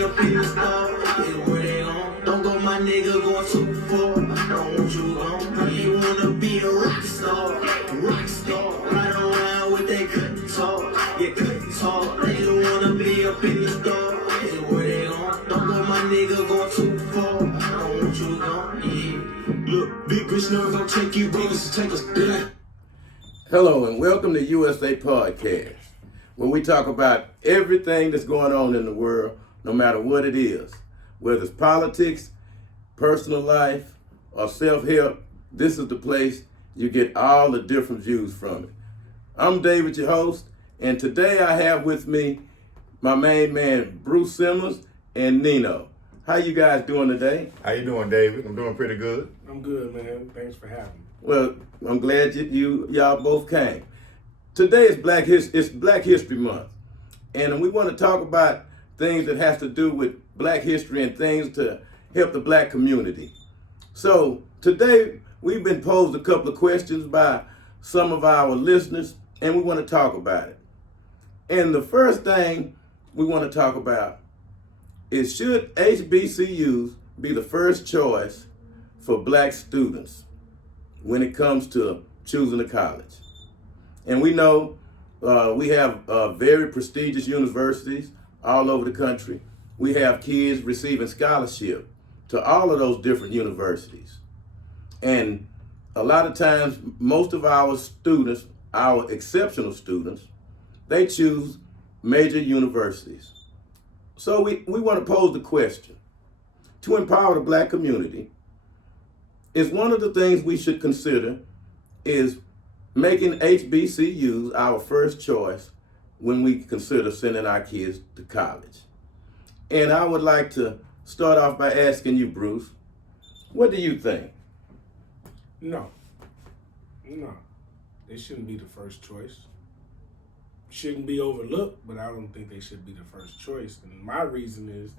be up in the store. Yeah, where they on? Don't go, my nigga, going too far. Don't want you gone. You wanna be a rock star. Rock star. Ride around with that cut talk. Yeah, cut talk. They don't wanna be up in the store. Yeah, where they on? Don't go, my nigga, going too far. Don't want you gone. Yeah. Look, big bitch never gonna take you, brothers to take us there. Hello and welcome to USA Podcast, where we talk about everything that's going on in the world, no matter what it is. Whether it's politics, personal life, or self-help, this is the place you get all the different views from it. I'm David, your host, and today I have with me my main man, Bruce Simmons and Nino. How you guys doing today? How you doing, David? I'm doing pretty good. I'm good, man. Thanks for having me. Well, I'm glad y'all both came. Today is Black History Month, and we want to talk about things that has to do with Black history and things to help the Black community. So today we've been posed a couple of questions by some of our listeners, and we want to talk about it. And the first thing we want to talk about is, should HBCUs be the first choice for Black students when it comes to choosing a college? And we know we have very prestigious universities all over the country. We have kids receiving scholarship to all of those different universities. And a lot of times, most of our students, our exceptional students, they choose major universities. So we want to pose the question, to empower the Black community, is one of the things we should consider is making HBCUs our first choice when we consider sending our kids to college. And I would like to start off by asking you, Bruce, what do you think? No. They shouldn't be the first choice. Shouldn't be overlooked, but I don't think they should be the first choice. And my reason is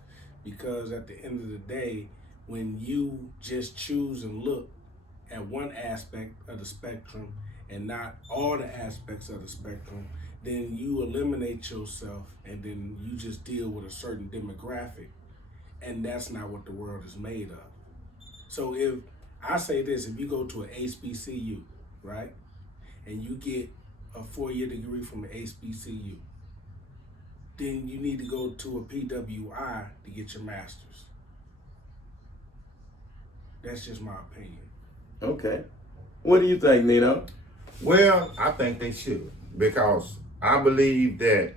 because at the end of the day, when you just choose and look at one aspect of the spectrum and not all the aspects of the spectrum, then you eliminate yourself and then you just deal with a certain demographic. And that's not what the world is made of. So if I say this, if you go to an HBCU, right, and you get a 4-year degree from an HBCU, then you need to go to a PWI to get your master's. That's just my opinion. Okay. What do you think, Nino? Well, I think they should, because I believe that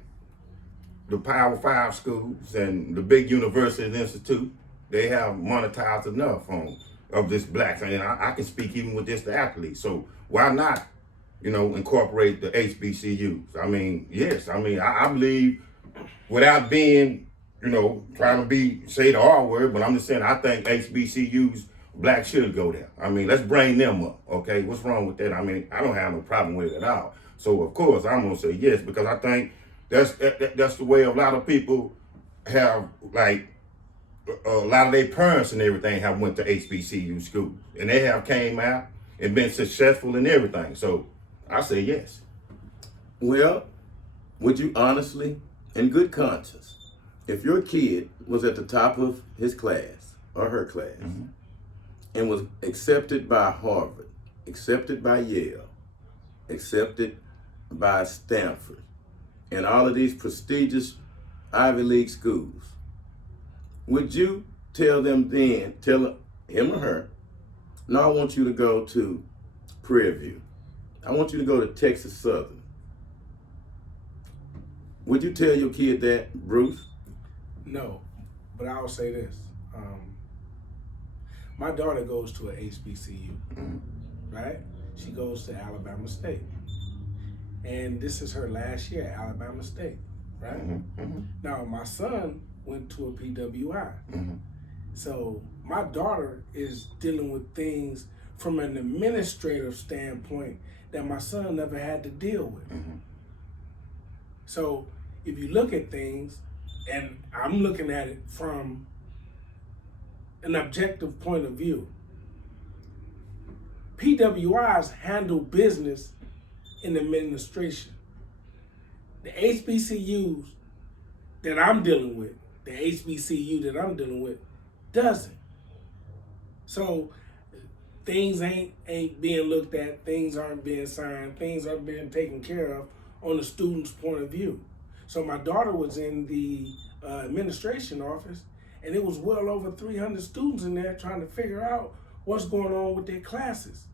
the Power 5 schools and the big university and institute, they have monetized enough of this Black thing. And I can speak even with just the athletes. So why not, incorporate the HBCUs? I mean, yes. I mean, I believe, without being, trying to say the R word, but I'm just saying I think HBCUs, Black should go there. I mean, let's bring them up, okay? What's wrong with that? I mean, I don't have no problem with it at all. So, of course, I'm going to say yes, because I think that's the way a lot of people have, like, a lot of their parents and everything have went to HBCU schools. And they have came out and been successful in everything. So, I say yes. Well, would you honestly, in good conscience, if your kid was at the top of his class or her class, mm-hmm. and was accepted by Harvard, accepted by Yale, accepted by Stanford, and all of these prestigious Ivy League schools, would you tell him or her, no, I want you to go to Prairie View. I want you to go to Texas Southern. Would you tell your kid that, Bruce? No, but I'll say this. My daughter goes to an HBCU, right? She goes to Alabama State. And this is her last year at Alabama State, right? Mm-hmm. Now, my son went to a PWI. Mm-hmm. So my daughter is dealing with things from an administrative standpoint that my son never had to deal with. Mm-hmm. So if you look at things, and I'm looking at it from an objective point of view, PWIs handle business in administration. The HBCUs that I'm dealing with The HBCU that I'm dealing with doesn't. So things ain't being looked at, things aren't being signed, things aren't being taken care of on the student's point of view. So my daughter was in the administration office, and it was well over 300 students in there trying to figure out what's going on with their classes.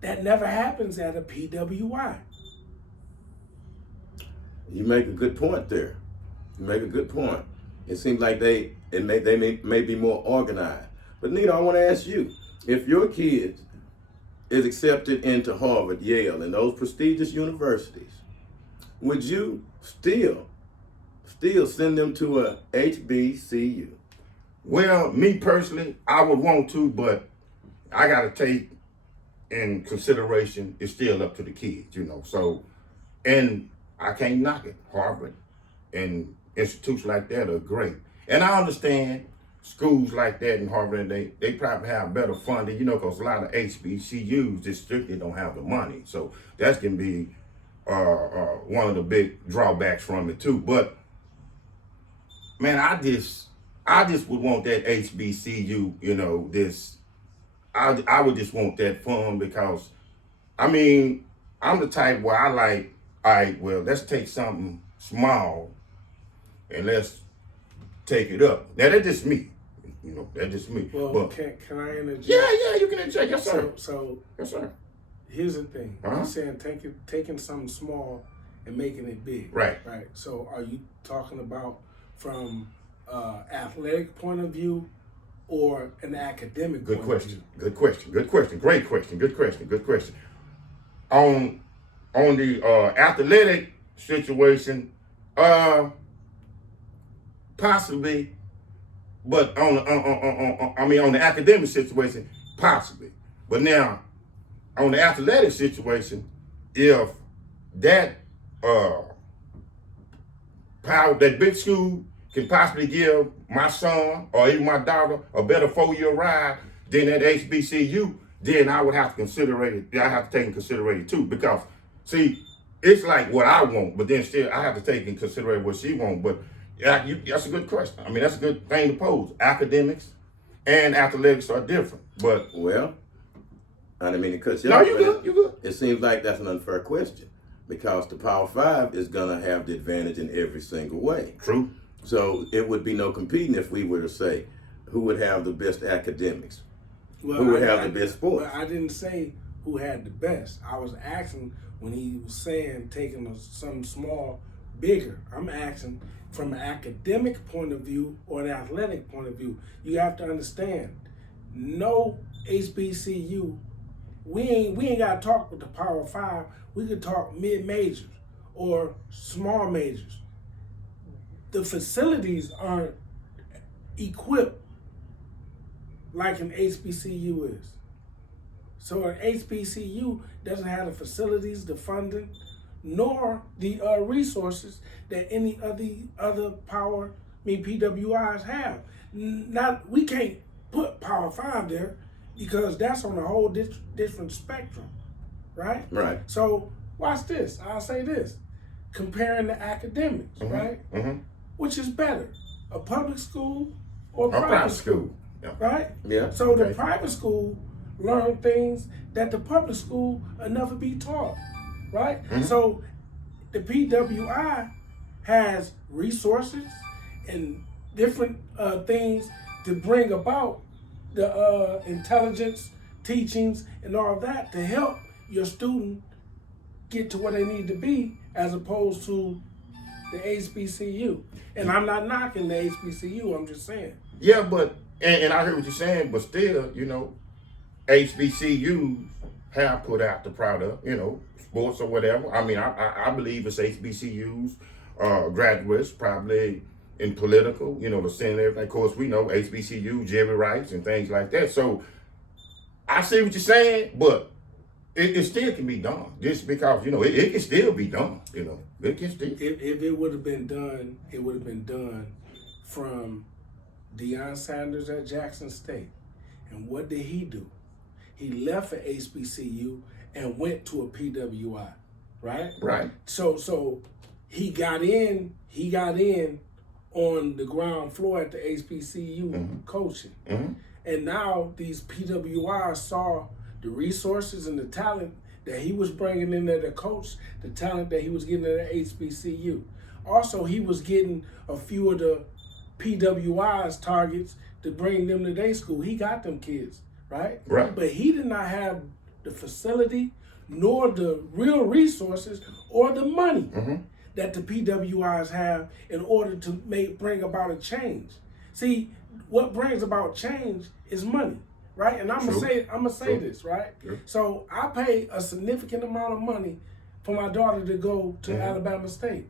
That never happens at a PWI. You make a good point there. You make a good point. It seems like they may be more organized. But Nita, I want to ask you, if your kid is accepted into Harvard, Yale, and those prestigious universities, would you still send them to a HBCU? Well, me personally, I would want to, but I got to take in consideration it's still up to the kids, you know. So, and I can't knock it. Harvard and institutes like that are great. And I understand schools like that in Harvard, they probably have better funding, you know, because a lot of HBCUs just strictly don't have the money. So that's going to be one of the big drawbacks from it too. But man, I just would want that HBCU, you know, I would just want that fun because, I mean, I'm the type where I like, all right, well, let's take something small and let's take it up. Now, that's just me. You know, that's just me. Well, but, can I interject? Yeah, you can interject. Yes, sir. So Yes, sir. here's the thing. Uh-huh. You're saying taking something small and making it big. Right. Right. So are you talking about from athletic point of view or an academic Good point of question. view? Good question. Good question. Great question. Good question. Good question. On the athletic situation, possibly, but on the academic situation, possibly. But now, on the athletic situation, if that that big school can possibly give my son or even my daughter a better 4-year ride than that HBCU, then I would have to consider it. I have to take in consideration too, because see, it's like what I want, but then still I have to take in consideration what she wants. But that's a good question. I mean, that's a good thing to pose. Academics and athletics are different, but Well, I didn't mean to cut you no, off. you good. You good. It seems like that's an unfair question because the Power Five is going to have the advantage in every single way. True. So it would be no competing if we were to say who would have the best academics, Well, who would have the best sports. Well, I didn't say who had the best. I was asking when he was saying taking something small, bigger. I'm asking from an academic point of view or an athletic point of view. You have to understand, no HBCU. We ain't got to talk with the Power Five. We could talk mid majors or small majors. The facilities aren't equipped like an HBCU is. So an HBCU doesn't have the facilities, the funding, nor the resources that any other PWIs have. We can't put Power 5 there because that's on a whole different spectrum, right? Right. So watch this. I'll say this. Comparing the academics, right? Mm-hmm. Which is better, a public school or A private school? Yeah. Right? Yeah. So the Okay. private school learn things that the public school will never be taught, right? Mm-hmm. So the PWI has resources and different things to bring about the intelligence, teachings, and all that to help your student get to where they need to be, as opposed to the HBCU. And I'm not knocking the HBCU, I'm just saying. Yeah, but and I heard what you're saying, but still, you know, HBCUs have put out the product, you know, sports or whatever. I mean, I believe it's HBCUs, graduates probably in political, you know, the Senate, everything. Of course, we know HBCU, Jerry Rice, and things like that. So I see what you're saying, but it still can be done. Just because, you know, it can still be done, you know. It can still. If it would have been done, it would have been done from Deion Sanders at Jackson State. And what did he do? He left an HBCU and went to a PWI, right? Right. So he got in on the ground floor at the HBCU coaching. And now these PWIs saw the resources and the talent that he was bringing in there to coach, the talent that he was getting at the HBCU. Also, he was getting a few of the PWIs targets to bring them to their school. He got them kids, right? Right. But he did not have the facility, nor the real resources, or the money that the PWIs have in order to bring about a change. See, what brings about change is money, right? And I'm gonna say this, right? So I pay a significant amount of money for my daughter to go to Alabama State.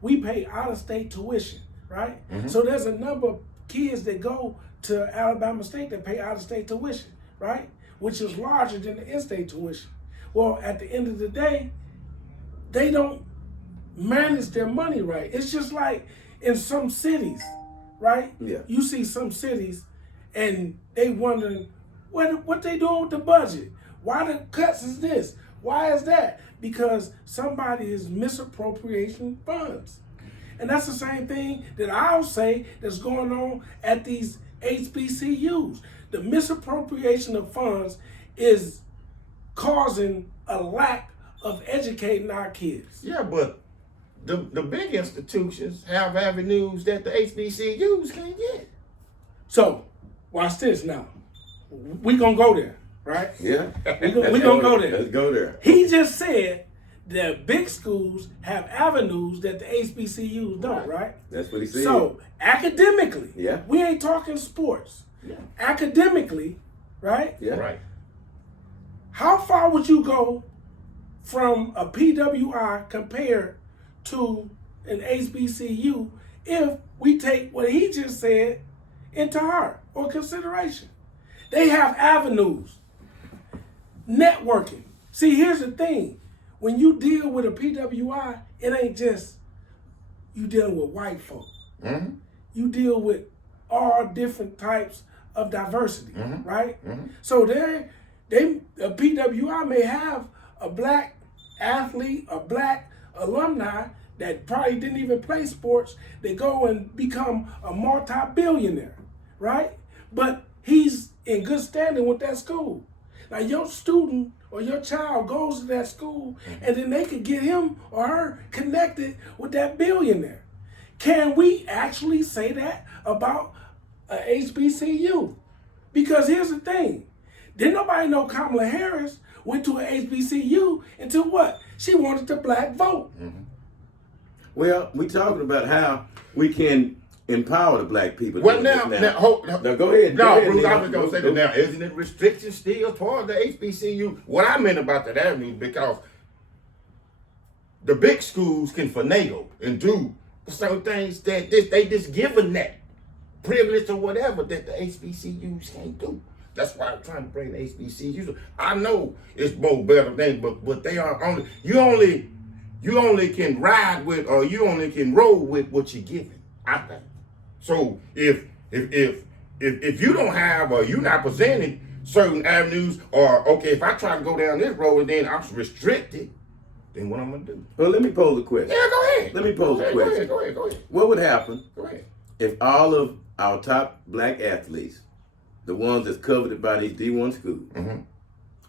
We pay out of state tuition, right? So there's a number of kids that go to Alabama State that pay out of state tuition, right? Which is larger than the in-state tuition. Well, at the end of the day, they don't manage their money right. It's just like in some cities, right? Yeah. You see some cities and they wondering what they doing with the budget. Why the cuts is this? Why is that? Because somebody is misappropriating funds. And that's the same thing that I'll say that's going on at these HBCUs. The misappropriation of funds is causing a lack of educating our kids. Yeah, but the big institutions have avenues that the HBCUs can't get. So, watch this now. We gonna go there, right? Yeah. We gonna go there. Let's go there. He just said that big schools have avenues that the HBCUs don't, right? That's what he said. So, academically, Yeah. we ain't talking sports. Yeah. Academically, right? Yeah. Right. How far would you go from a PWI compared to an HBCU if we take what he just said into heart or consideration? They have avenues. Networking. See, here's the thing. When you deal with a PWI, it ain't just you dealing with white folk. You deal with all different types of diversity, right? So a PWI may have a black athlete, a black alumni that probably didn't even play sports. They go and become a multi-billionaire, right? But he's in good standing with that school. Now your student or your child goes to that school and then they could get him or her connected with that billionaire. Can we actually say that about a HBCU? Because here's the thing. Didn't nobody know Kamala Harris went to an HBCU until what? She wanted the black vote. Well, we talking about how we can empower the black people. Well, now go ahead. No, go Bruce, I ahead, was going to say that now. Isn't it restrictions still toward the HBCU? What I meant about that avenue, because the big schools can finagle and do certain things that they just given that privilege or whatever that the HBCUs can't do. That's why I'm trying to bring the HBCUs. I know it's both better things, but they are only you only can ride with or you only can roll with what you're given, I think. So if you don't have or you're not presenting certain avenues, or okay, if I try to go down this road and then I'm restricted, then what I'm gonna do? Well, let me pose a question. Yeah, go ahead. Let me pose a question. Go ahead. What would happen Go ahead. if all of our top black athletes, the ones that's coveted by these D1 schools,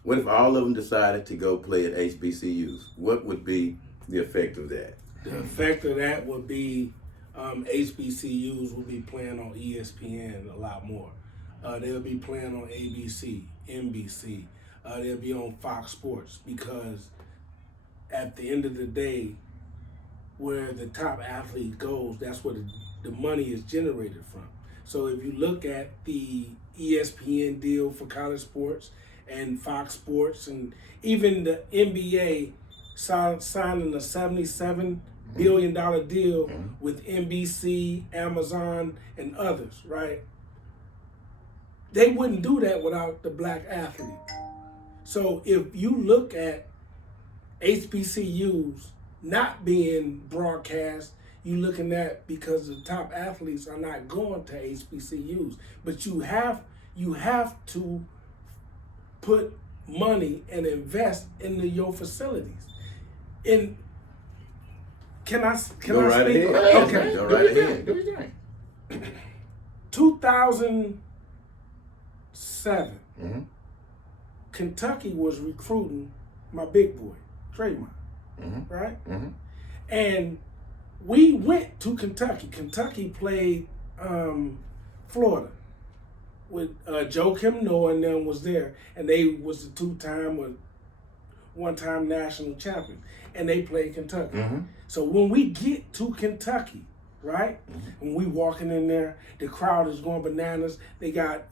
what if all of them decided to go play at HBCUs? What would be the effect of that? The effect of that would be HBCUs will be playing on ESPN a lot more. They'll be playing on ABC, NBC. They'll be on Fox Sports, because at the end of the day, where the top athlete goes, that's where the money is generated from. So if you look at the ESPN deal for college sports and Fox Sports, and even the NBA signing a $77 billion deal with NBC, Amazon, and others, right? They wouldn't do that without the black athlete. So if you look at HBCUs not being broadcast, you're looking at because the top athletes are not going to HBCUs. But you have to put money and invest into your facilities. And Can I Go right speak? ahead. Okay. Go right ahead. Do your thing. 2007, Mm-hmm. Kentucky was recruiting my big boy, Draymond, Mm-hmm. right? Mm-hmm. And we went to Kentucky. Kentucky played Florida with Joe Kim Noah and them was there, and they was the 2-time or 1-time national champion, and they played Kentucky. Mm-hmm. So when we get to Kentucky, right, when we walking in there, the crowd is going bananas. They got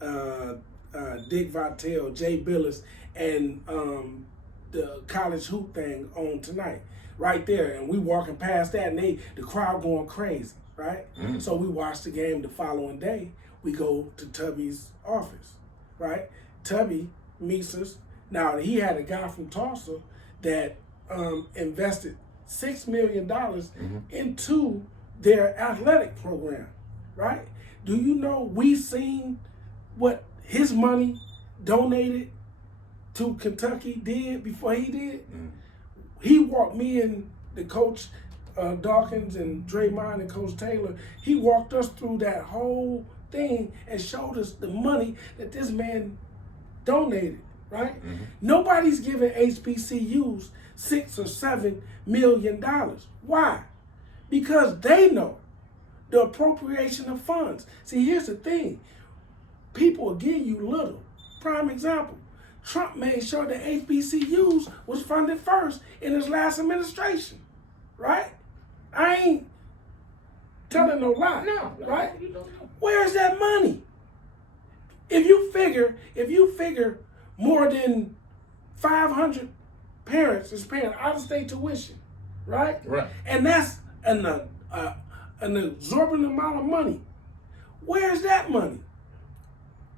Dick Vitale, Jay Billis, and the college hoop thing on tonight, right there. And we walking past that, and the crowd going crazy, right? Mm. So we watch the game the following day. We go to Tubby's office, right? Tubby meets us. Now, he had a guy from Tulsa that invested $6 million into their athletic program, right? Do you know we seen what his money donated to Kentucky did before he did? He walked me and the coach, Dawkins and Draymond and Coach Taylor, he walked us through that whole thing and showed us the money that this man donated, right? Nobody's giving HBCUs $6 or $7 million. Why? Because they know the appropriation of funds. See, here's the thing. People will give you little. Prime example, Trump made sure the HBCUs was funded first in his last administration, right? I ain't telling no lie, No, right? you don't know. Where's that money? If you figure more than 500 parents is paying out-of-state tuition, right? Right. And that's an exorbitant amount of money. Where's that money?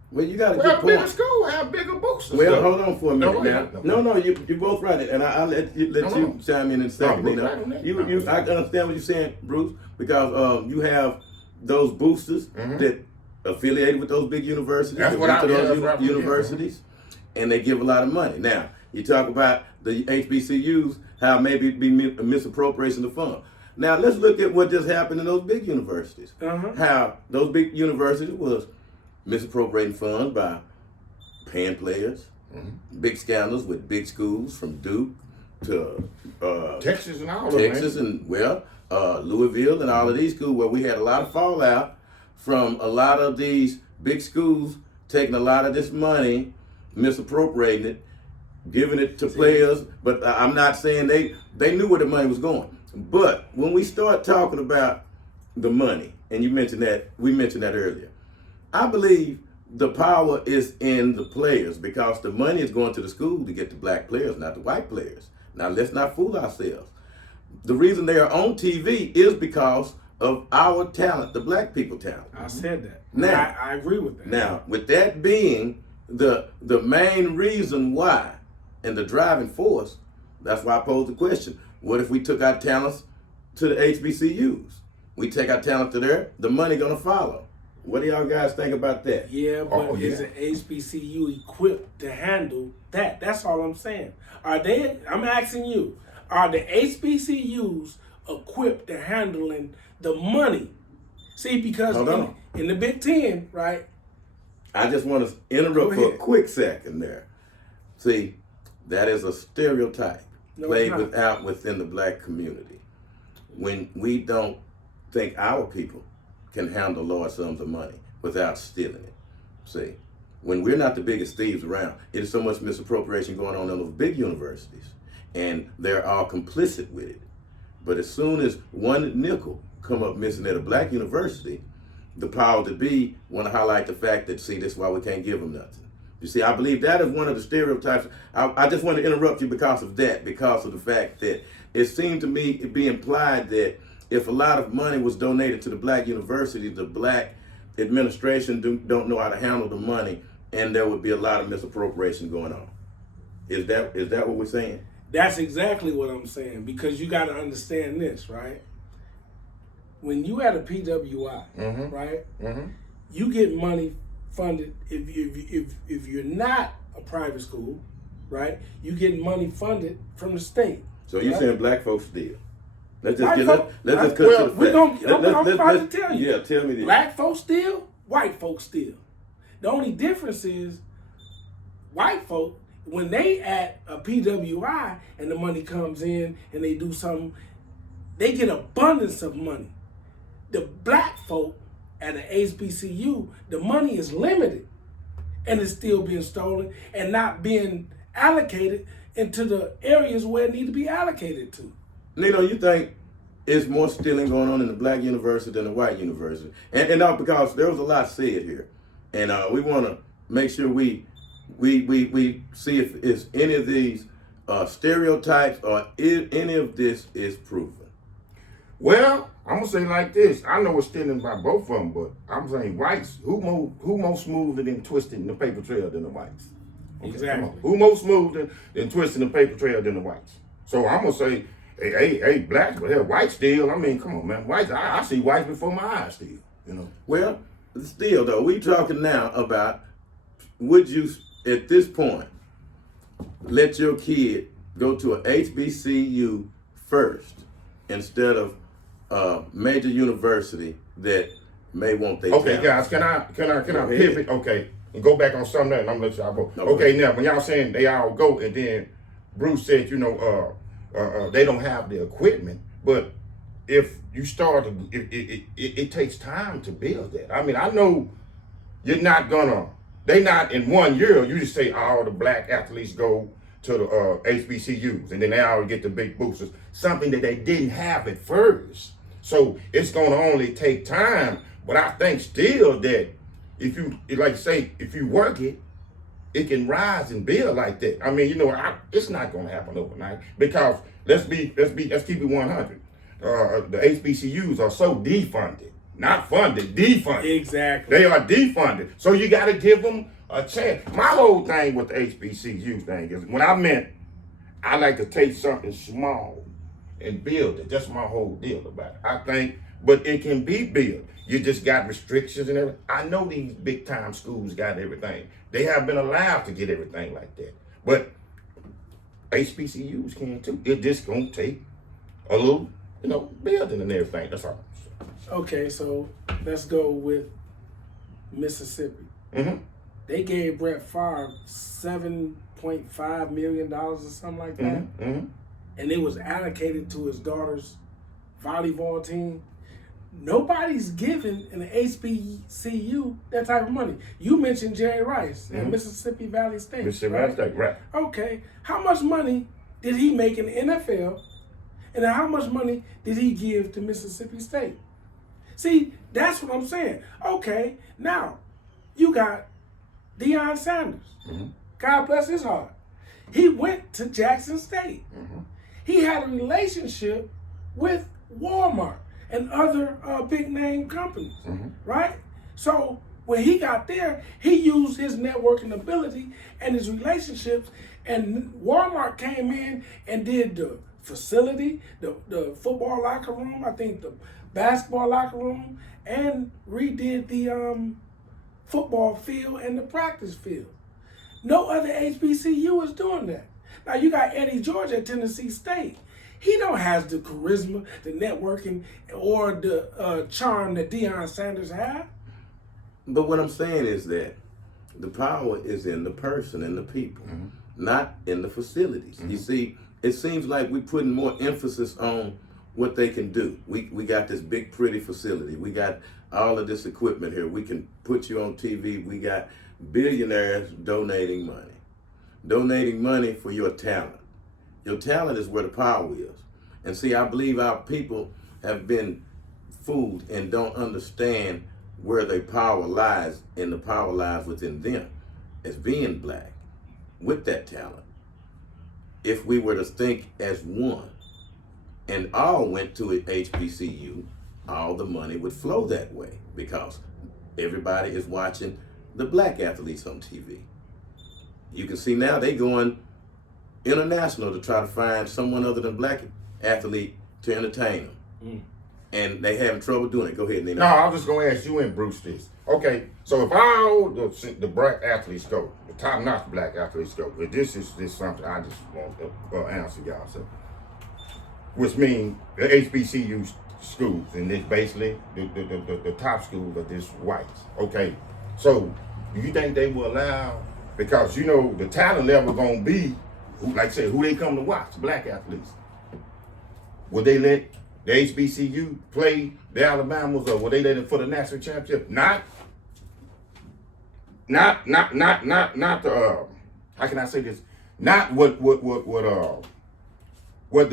Well, you got a Well, good bigger point. school have bigger books. and Well, stuff. hold on for a minute No, now. wait. No, you're both right, and I'll let you No. chime in a second. Bruce, You know, right on that. I understand what you're saying, Bruce, because you have those boosters that affiliated with those big universities, That's that what went to I- yeah, those that's what I- universities, and they give a lot of money. Now, you talk about the HBCUs, how maybe it'd be a misappropriation of funds. Now, let's look at what just happened in those big universities. How those big universities was misappropriating funds by paying players, big scandals with big schools from Duke to Texas and all Texas of them. and Louisville and all of these schools where we had a lot of fallout from a lot of these big schools taking a lot of this money, misappropriating it, giving it to players. But I'm not saying they knew where the money was going. But when we start talking about the money, and we mentioned that earlier, I believe the power is in the players because the money is going to the school to get the black players, not the white players. Now, let's not fool ourselves. The reason they are on TV is because of our talent, the black people talent. I said that. Now, I agree with that. Now, with that being the main reason why and the driving force, that's why I posed the question. What if we took our talents to the HBCUs? We take our talent to there, the money gonna follow. What do y'all guys think about that? Yeah, but is yeah. an HBCU equipped to handle that? That's all I'm saying. I'm asking you, are the HBCUs equipped to handling the money? See, because Hold on. in the Big Ten, right? I just want to interrupt for a quick second there. See, that is a stereotype No, played it's not. within the black community. When we don't think our people can handle large sums of money without stealing it. See, when we're not the biggest thieves around, it is so much misappropriation going on in those big universities, and they're all complicit with it. But as soon as one nickel come up missing at a black university, the power to be want to highlight the fact that, see, this is why we can't give them nothing. You see, I believe that is one of the stereotypes. I just want to interrupt you because of that, because of the fact that it seemed to me to be implied that if a lot of money was donated to the black universities, the black administration don't know how to handle the money, and there would be a lot of misappropriation going on. Is that what we're saying? That's exactly what I'm saying, because you got to understand this, right? When you at a PWI, right, you get money funded. If you're not a private school, right, you get money funded from the state. So you're right? saying black folks steal? Let's just White get folk- let's just cut well, to the we're fact. gonna- I'm about to tell you. Yeah, tell me this. Black folks steal, white folks steal. The only difference is white folk, when they at a PWI and the money comes in and they do something, they get abundance of money. The black folk at an HBCU, the money is limited and it's still being stolen and not being allocated into the areas where it need to be allocated to. Nino, you think it's more stealing going on in the black university than the white university? And because there was a lot said here, and we want to make sure we see if it's any of these stereotypes or if any of this is proven. Well, I'm gonna say like this. I know it's stealing by both of them, but I'm saying whites. Who more smoother than twisting the paper trail than the whites? Okay, Exactly. Who more smoother than twisting the paper trail than the whites? So I'm gonna say, hey, blacks, but hell, whites steal. I mean, come on, man, whites. I see whites before my eyes steal. You know. Well, still though, we talking now about would you at this point let your kid go to a HBCU first instead of a major university that may want their Okay, talent? guys, can I Go ahead. pivot? Okay, and go back on something else, and I'm gonna let y'all go. Okay. Okay, now when y'all saying they all go, and then Bruce said, you know, they don't have the equipment, but if you start to, it takes time to build that. I mean, I know you're not gonna. They not in 1 year. You just say all the black athletes go to the HBCUs, and then they all get the big boosters. Something that they didn't have at first. So it's gonna only take time. But I think still that if you if you work it, it can rise and build like that. I mean, you know, it's not gonna happen overnight because let's keep it 100. The HBCUs are so defunded, not funded, defunded. Exactly. They are defunded. So you got to give them a chance. My whole thing with the HBCU thing is when I like to take something small and build it. That's my whole deal about it. I think, but it can be built. You just got restrictions and everything. I know these big time schools got everything. They have been allowed to get everything like that. But HBCUs can too. It just gonna take a little, you know, building and everything. That's all. Okay, so let's go with Mississippi. Mm-hmm. They gave Brett Favre $7.5 million or something like that. Mm-hmm. Mm-hmm. And it was allocated to his daughter's volleyball team. Nobody's giving an HBCU that type of money. You mentioned Jerry Rice at Mississippi Valley State. Mississippi Valley State, right. Okay, how much money did he make in the NFL? And how much money did he give to Mississippi State? See, that's what I'm saying. Okay, now you got Deion Sanders. Mm-hmm. God bless his heart. He went to Jackson State. Mm-hmm. He had a relationship with Walmart and other big name companies, right? So when he got there, he used his networking ability and his relationships, and Walmart came in and did the facility, the football locker room, I think the basketball locker room, and redid the football field and the practice field. No other HBCU is doing that. Now you got Eddie George at Tennessee State. He don't have the charisma, the networking, or the charm that Deion Sanders had. But what I'm saying is that the power is in the person and the people, not in the facilities. You see, it seems like we're putting more emphasis on what they can do. We got this big, pretty facility. We got all of this equipment here. We can put you on TV. We got billionaires donating money for your talent. Your talent is where the power is. And see, I believe our people have been fooled and don't understand where their power lies, and the power lies within them as being black with that talent. If we were to think as one and all went to an HBCU, all the money would flow that way because everybody is watching the black athletes on TV. You can see now they going international to try to find someone other than black athlete to entertain them. And they having trouble doing it. Go ahead, Nina. No, I was just going to ask you and Bruce this. Okay, so if all the black athletes go, the top-notch black athletes go, but this is something I just want to answer y'all. So which means the HBCU schools, and it's basically the top schools are just whites. Okay, so do you think they will allow, because you know the talent level gonna be, like I said, who they come to watch, black athletes. Will they let the HBCU play the Alabamas, or will they let it for the national championship? Not the how can I say this? Not what the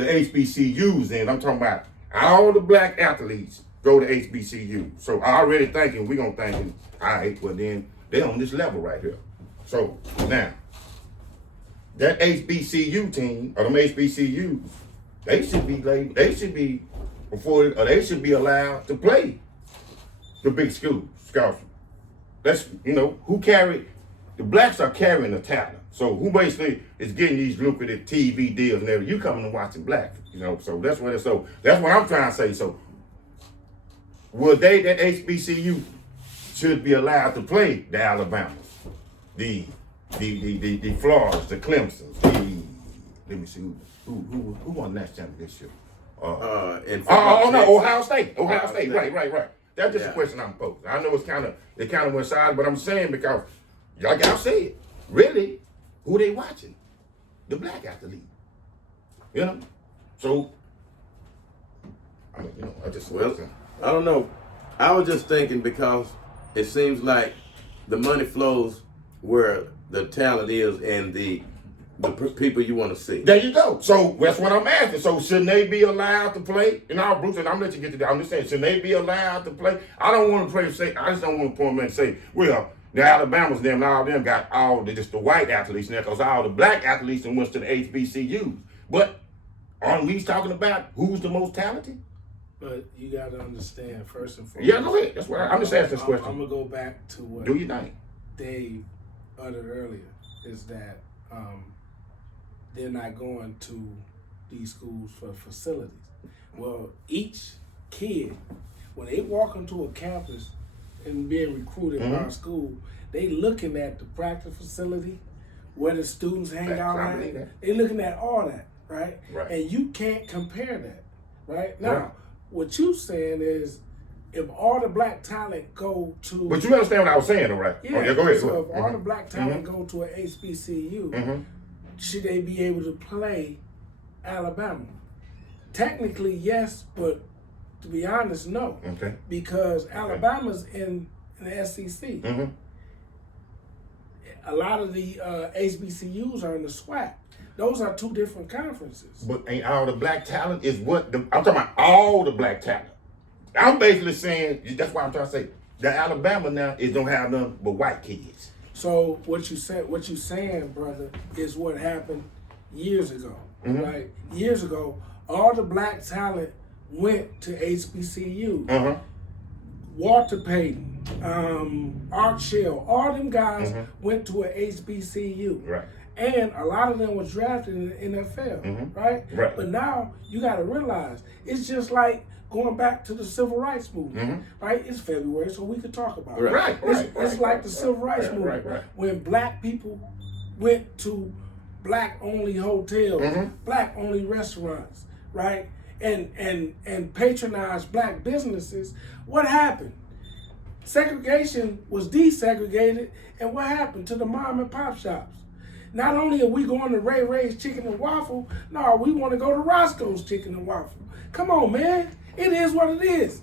HBCUs in. I'm talking about all the black athletes go to HBCU. So I already thinking we gonna thinking, all right, well then they on this level right here. So now that HBCU team or them HBCUs, they should be allowed to play the big schools. Because that's, you know, the blacks are carrying the talent. So who basically is getting these lucrative TV deals and everything? You coming and watching black, you know, so that's what I'm trying to say. So will that HBCU should be allowed to play the Alabamas, the Floridas, the Clemsons, let me see who won that championship? Ohio State. Right. That's just a question I'm posing. I know it kind of went side, but I'm saying because like I said, really, who they watching? The black athlete. You know? So I mean, you know, I don't know. I was just thinking because it seems like the money flows where the talent is and the people you want to see. There you go. So that's what I'm asking. So shouldn't they be allowed to play? And now, Bruce, and I'm gonna let you get to that. I'm just saying, shouldn't they be allowed to play? I don't want to say. I just don't want to point and say, well, the Alabamas, them, and all them got just the white athletes in there, because all the black athletes went to the HBCUs. But aren't we talking about who's the most talented? But you got to understand, first and foremost. Yeah, go ahead. That's what I'm just asking this question. I'm gonna go back to what Do you think Dave uttered earlier, is that they're not going to these schools for facilities. Well, each kid, when they walk into a campus and being recruited by a school, they looking at the practice facility, where the students hang out at. They looking at all that, right? And you can't compare that, right? Now, what you saying is, if all the black talent go to... But you understand what I was saying, though, right? Yeah, go ahead. So if all the black talent go to an HBCU, should they be able to play Alabama? Technically, yes, but to be honest, no. Okay. Because Alabama's in the SEC. A lot of the HBCUs are in the SWAC. Those are two different conferences. But ain't all the black talent is what... I'm talking about all the black talent. I'm basically saying, that's why I'm trying to say, the Alabama now don't have none but white kids. So what you saying, brother, is what happened years ago, right? Years ago, all the black talent went to HBCU. Walter Payton, Art Shell, all them guys went to a HBCU. Right. And a lot of them was drafted in the NFL, right? But now you got to realize, it's just like going back to the civil rights movement, right? It's February, so we could talk about it. It's like the civil rights movement. When black people went to black-only hotels, black-only restaurants, right? And patronized black businesses, what happened? Segregation was desegregated, and what happened to the mom and pop shops? Not only are we going to Ray Ray's Chicken and Waffle, no, we want to go to Roscoe's Chicken and Waffle. Come on, man. It is what it is.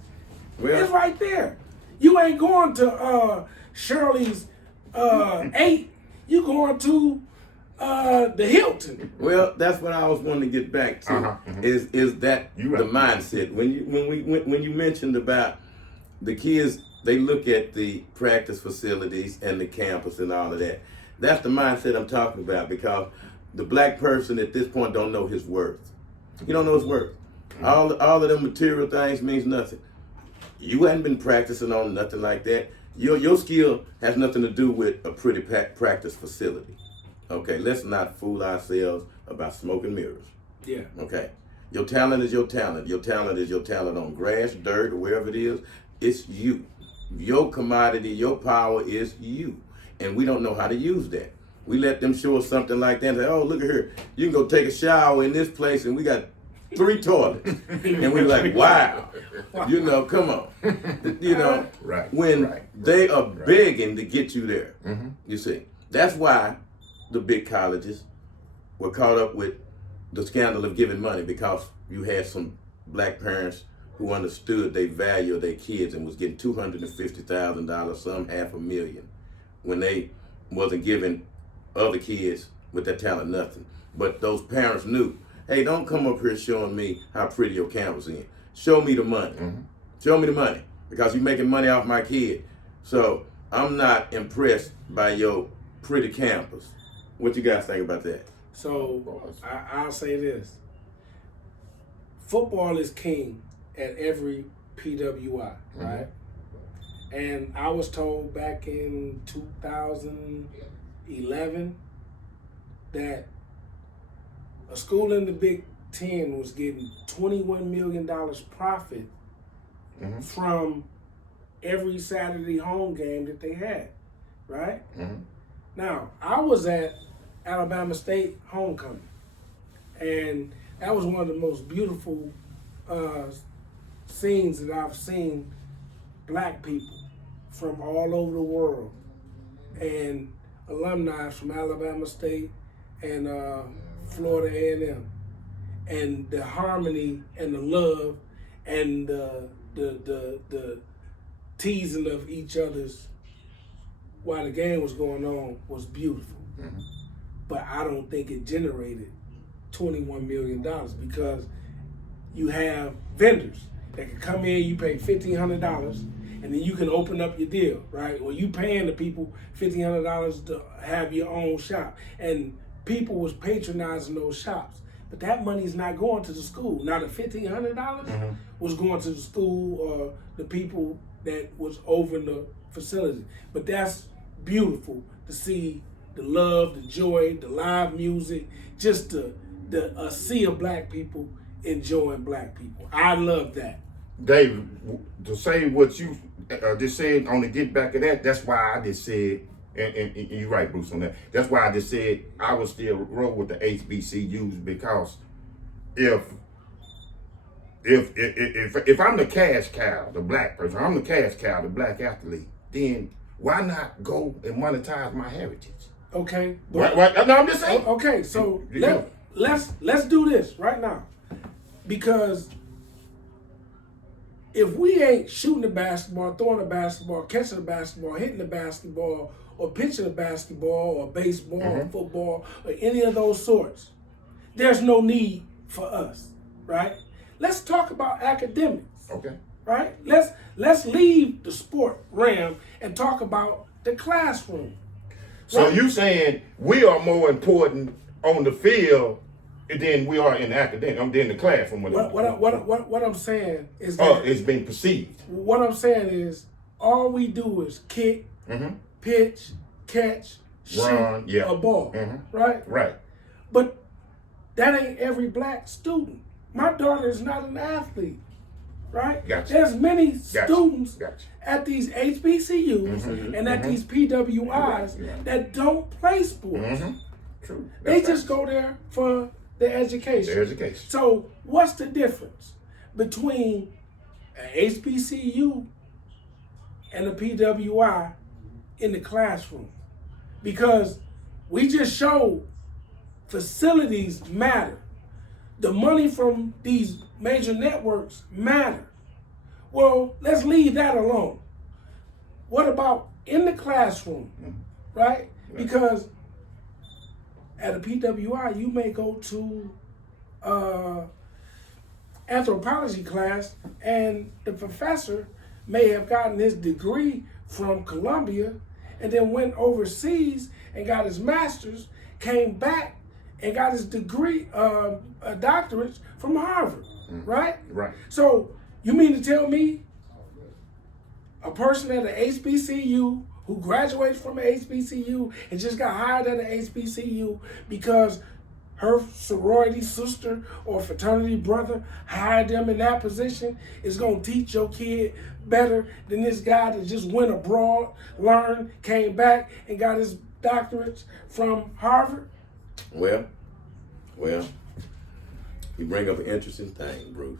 Well, it's right there. You ain't going to Shirley's 8. You going to the Hilton. Well, that's what I was wanting to get back to. Is that the mindset? When you mentioned about the kids, they look at the practice facilities and the campus and all of that. That's the mindset I'm talking about, because the black person at this point don't know his worth. He don't know his worth. All of them material things means nothing. You hadn't been practicing on nothing like that. Your skill has nothing to do with a pretty practice facility. Okay, let's not fool ourselves about smoke and mirrors. Yeah. Okay. Your talent is your talent. Your talent is your talent on grass, dirt, or wherever it is. It's you. Your commodity, your power is you. And we don't know how to use that. We let them show us something like that and say, oh, look at here. You can go take a shower in this place, and we got 3 toilets. And we're like, wow. You know, come on. You know, Right, when right, they are begging to get you there. Mm-hmm. You see, that's why the big colleges were caught up with the scandal of giving money, because you had some black parents who understood they value their kids and was getting $250,000, some $500,000, when they wasn't giving other kids with that talent nothing. But those parents knew, hey, don't come up here showing me how pretty your campus is. Show me the money. Mm-hmm. Show me the money, because you're making money off my kid. So I'm not impressed by your pretty campus. What you guys think about that? So I'll say this. Football is king at every PWI, right? And I was told back in 2011 that a school in the Big Ten was getting $21 million profit from every Saturday home game that they had, right? Now, I was at Alabama State homecoming, and that was one of the most beautiful scenes that I've seen black people from all over the world and alumni from Alabama State and Florida A&M, and the harmony and the love and the teasing of each other's while the game was going on was beautiful. But I don't think it generated $21 million, because you have vendors that can come in, you pay $1,500, and then you can open up your deal, right? Well, you paying the people $1,500 to have your own shop, and people was patronizing those shops. But that money's not going to the school. Now the $1,500 was going to the school or the people that was over the facility. But that's beautiful to see the love, the joy, the live music, just the sea of black people enjoying black people. I love that. David, to say what you just said on the get back of that, that's why I just said, and you're right, Bruce, on that. That's why I just said I would still roll with the HBCUs, because if I'm the cash cow, the black person, I'm the cash cow, the black athlete, then why not go and monetize my heritage? Okay. No, I'm just saying. Okay, so Yeah. let's do this right now, because if we ain't shooting the basketball, throwing the basketball, catching the basketball, hitting the basketball, or pitching the basketball, or baseball, or football, or any of those sorts, there's no need for us, right? Let's talk about academics. Okay. Right? Let's leave the sport realm and talk about the classroom. So Right? you saying we are more important on the field than we are in the academic, than the classroom. What I'm saying is Oh, that it's been perceived. what I'm saying is all we do is kick, pitch, catch, Run, shoot a ball, right? Right. But that ain't every black student. My daughter is not an athlete, right? Gotcha. There's many students Gotcha. at these HBCUs and at these PWIs that don't play sports. True. They That's just right. go there for their education. Their education. So what's the difference between an HBCU and a PWI in the classroom? Because we just showed facilities matter. The money from these major networks matter. Well, let's leave that alone. What about in the classroom, right? Because at a PWI, you may go to anthropology class, and the professor may have gotten his degree from Columbia and then went overseas and got his master's, came back and got his degree, a doctorate from Harvard, right? Right. So you mean to tell me a person at an HBCU who graduates from an HBCU and just got hired at an HBCU because her sorority sister or fraternity brother hired them in that position is going to teach your kid better than this guy that just went abroad, learned, came back, and got his doctorates from Harvard? Well, You bring up an interesting thing, Bruce,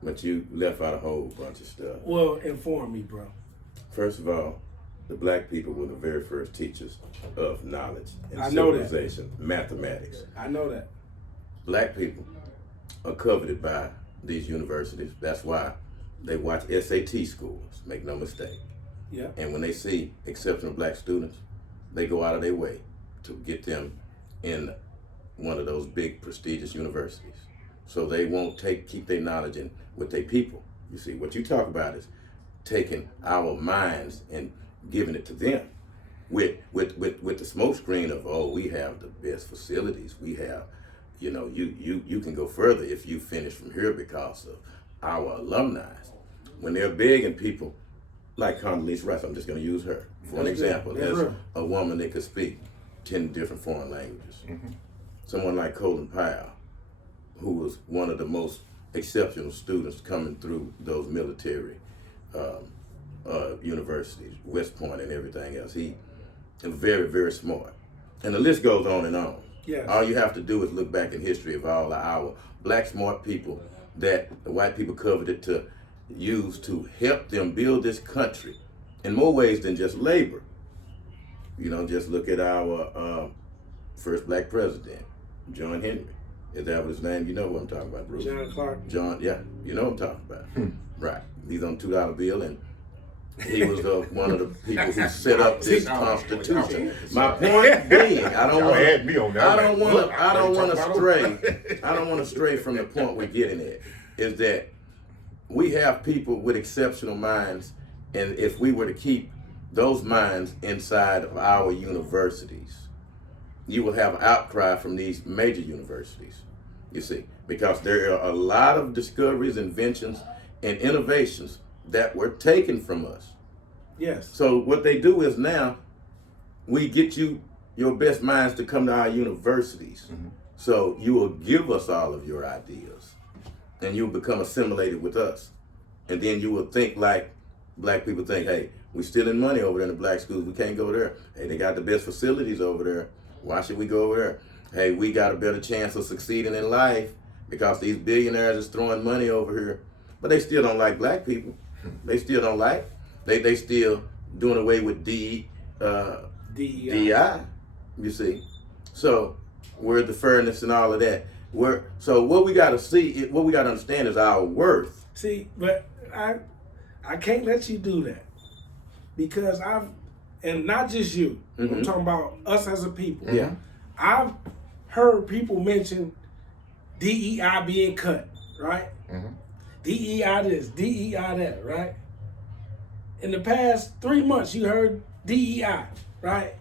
but you left out a whole bunch of stuff. Well, inform me, bro. First of all, the black people were the very first teachers of knowledge and I know that. civilization, mathematics. I know that. Black people are coveted by these universities. That's why they watch SAT schools, make no mistake. Yeah. And when they see exceptional black students, they go out of their way to get them in one of those big prestigious universities. So they won't keep their knowledge in with their people. You see, what you talk about is taking our minds and giving it to them with the smoke screen of, oh, we have the best facilities. We have, you can go further if you finish from here because of our alumni. When they're begging people like Condoleezza Rice, I'm just going to use her for an example, as a woman that could speak 10 different foreign languages. Mm-hmm. Someone like Colin Powell, who was one of the most exceptional students coming through those military universities, West Point and everything else. He is very, very smart. And the list goes on and on. Yes. All you have to do is look back in history of all our black smart people that the white people coveted to use to help them build this country in more ways than just labor. Just look at our first black president, John Henry. Is that what his name? You know what I'm talking about, Bruce? John Clark. John, yeah, you know what I'm talking about. Right. He's on $2 bill, and he was one of the people who set up this Constitution. My point being, I don't want to stray from the point we're getting at, is that we have people with exceptional minds, and if we were to keep those minds inside of our universities, you will have outcry from these major universities, you see, because there are a lot of discoveries, inventions, and innovations that were taken from us. Yes. So what they do is now we get your best minds to come to our universities. Mm-hmm. So you will give us all of your ideas and you'll become assimilated with us. And then you will think like black people think, hey, we're stealing money over there in the black schools. We can't go there. Hey, they got the best facilities over there. Why should we go over there? Hey, we got a better chance of succeeding in life because these billionaires is throwing money over here. But they still don't like black people. They still don't like. They still doing away with DEI, you see. So where's the fairness and all of that? So what we got to see, what we got to understand is our worth. See, but I can't let you do that because and not just you. Mm-hmm. I'm talking about us as a people. Yeah. I've heard people mention DEI being cut, right? Mm-hmm. DEI this, DEI that, right? In the past 3 months, you heard DEI, right?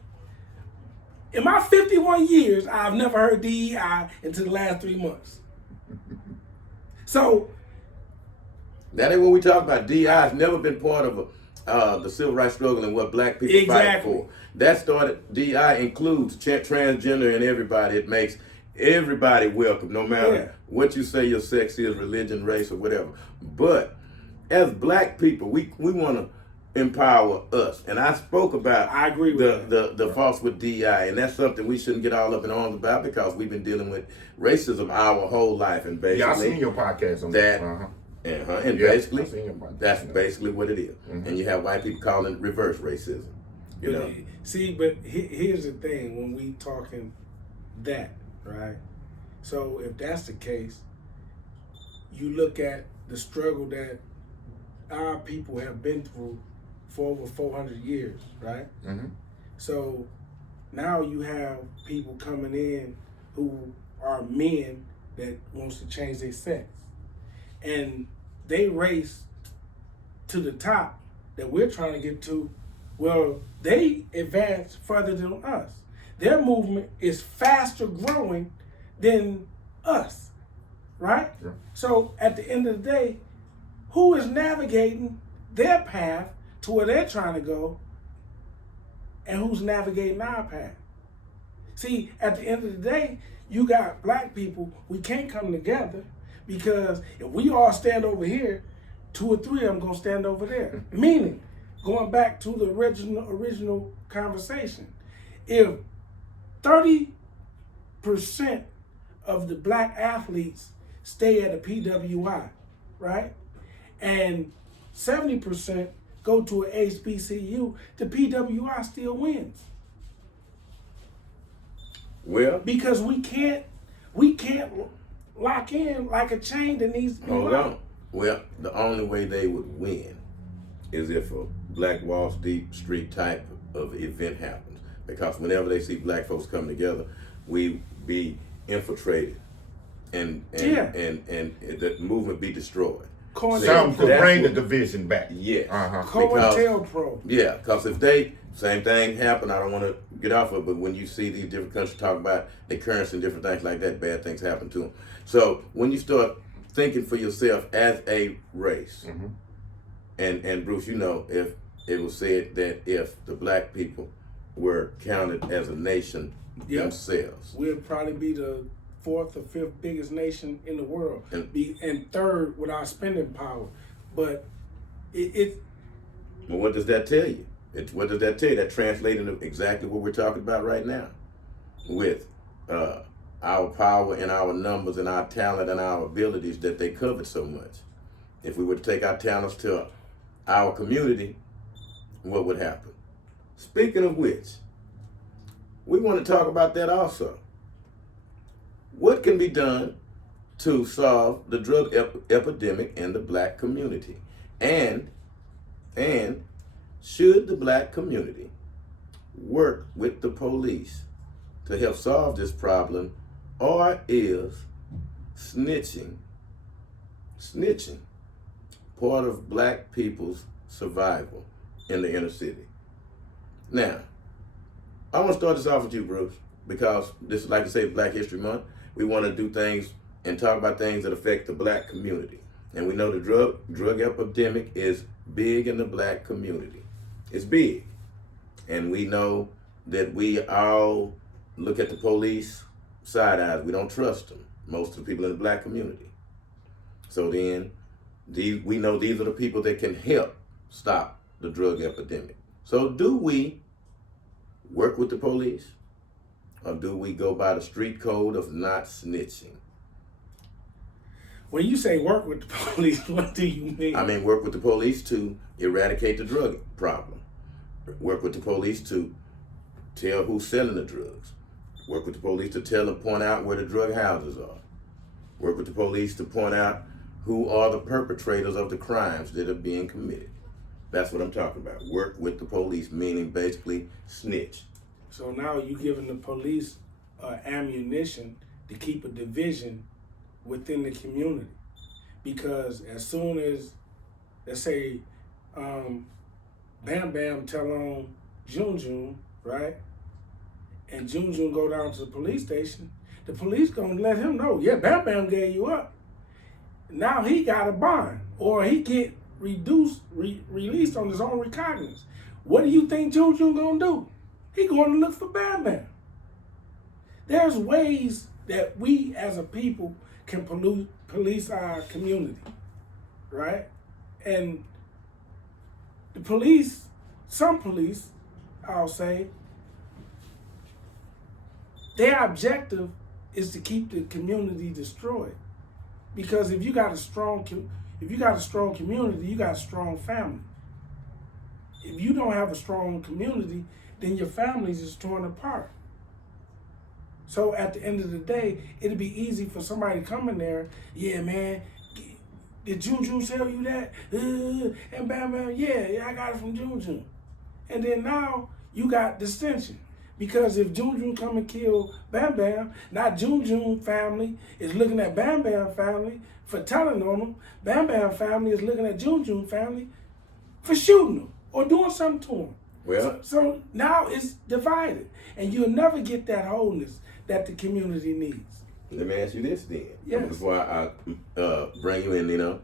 In my 51 years, I've never heard DEI until the last 3 months. So that ain't what we talk about. DEI has never been part of the civil rights struggle and what black people fight for. That started, DEI includes transgender and everybody. It makes everybody welcome, no matter what you say your sex is, religion, race, or whatever. But as black people, we want to empower us. And I spoke about the false with DEI, and that's something we shouldn't get all up in arms about because we've been dealing with racism our whole life. And basically, I seen your podcast on that. And basically, that's basically what it is. Mm-hmm. And you have white people calling it reverse racism. You know? See, but here's the thing when we talking that, right? So if that's the case, you look at the struggle that our people have been through for over 400 years, right? Mm-hmm. So now you have people coming in who are men that wants to change their sex. And they race to the top that we're trying to get to. Well, they advance further than us. Their movement is faster growing than us, right? Yeah. So at the end of the day, who is navigating their path to where they're trying to go and who's navigating our path? See, at the end of the day, you got black people, we can't come together because if we all stand over here, 2 or 3 of them gonna stand over there. Meaning, going back to the original conversation, if 30% of the black athletes stay at a PWI, right? And 70% go to an HBCU, the PWI still wins. Well, Because we can't lock in like a chain that needs to be hold locked. on. Well, the only way they would win is if a Black Wall Street type of event happens. Because whenever they see black folks come together, we be infiltrated and the movement be destroyed. Something to That's bring the what- division back. Yes. COINTELPRO. Yeah, because if same thing happened, I don't want to get off of it, but when you see these different countries talk about their currency and different things like that, bad things happen to them. So when you start thinking for yourself as a race, and Bruce, you know, if it was said that if the black people were counted as a nation themselves, we'd probably be the 4th or 5th biggest nation in the world, and 3rd with our spending power. But well, what does that tell you? What does that tell you? That translates into exactly what we're talking about right now, with our power and our numbers and our talent and our abilities that they covet so much. If we were to take our talents to our community, what would happen? Speaking of which, we want to talk about that also. What can be done to solve the drug epidemic in the black community? And should the black community work with the police to help solve this problem, or is snitching part of black people's survival in the inner city? Now, I want to start this off with you, Bruce, because this is, like I say, Black History Month. We want to do things and talk about things that affect the black community. And we know the drug epidemic is big in the black community. It's big. And we know that we all look at the police side eyes. We don't trust them, most of the people in the black community. So then, we know these are the people that can help stop the drug epidemic. So do we work with the police, or do we go by the street code of not snitching? When you say work with the police, what do you mean? I mean, work with the police to eradicate the drug problem. Work with the police to tell who's selling the drugs. Work with the police to point out where the drug houses are. Work with the police to point out who are the perpetrators of the crimes that are being committed. That's what I'm talking about. Work with the police, meaning basically snitch. So now you're giving the police ammunition to keep a division within the community. Because as soon as, let's say, Bam Bam tell on Jun Jun, right? And Jun Jun go down to the police station, the police gonna let him know, yeah, Bam Bam gave you up. Now he got a bond, or he get released on his own recognizance. What do you think Jun Jun gonna do? He going to look for Bam Bam. There's ways that we as a people can police our community, right? And the police, some police, I'll say, their objective is to keep the community destroyed. Because if you got a strong community, you got a strong family. If you don't have a strong community, then your families is torn apart. So at the end of the day, it'd be easy for somebody to come in there, yeah, man, did Jun Jun sell you that? And Bam Bam, yeah, I got it from Jun Jun. And then now you got dissension. Because if Jun Jun come and kill Bam Bam, now Jun Jun family is looking at Bam Bam family for telling on them. Bam Bam family is looking at Jun Jun family for shooting them or doing something to them. Well, So now it's divided, and you'll never get that wholeness that the community needs. let me ask you this then. Yes. Before I bring you in, do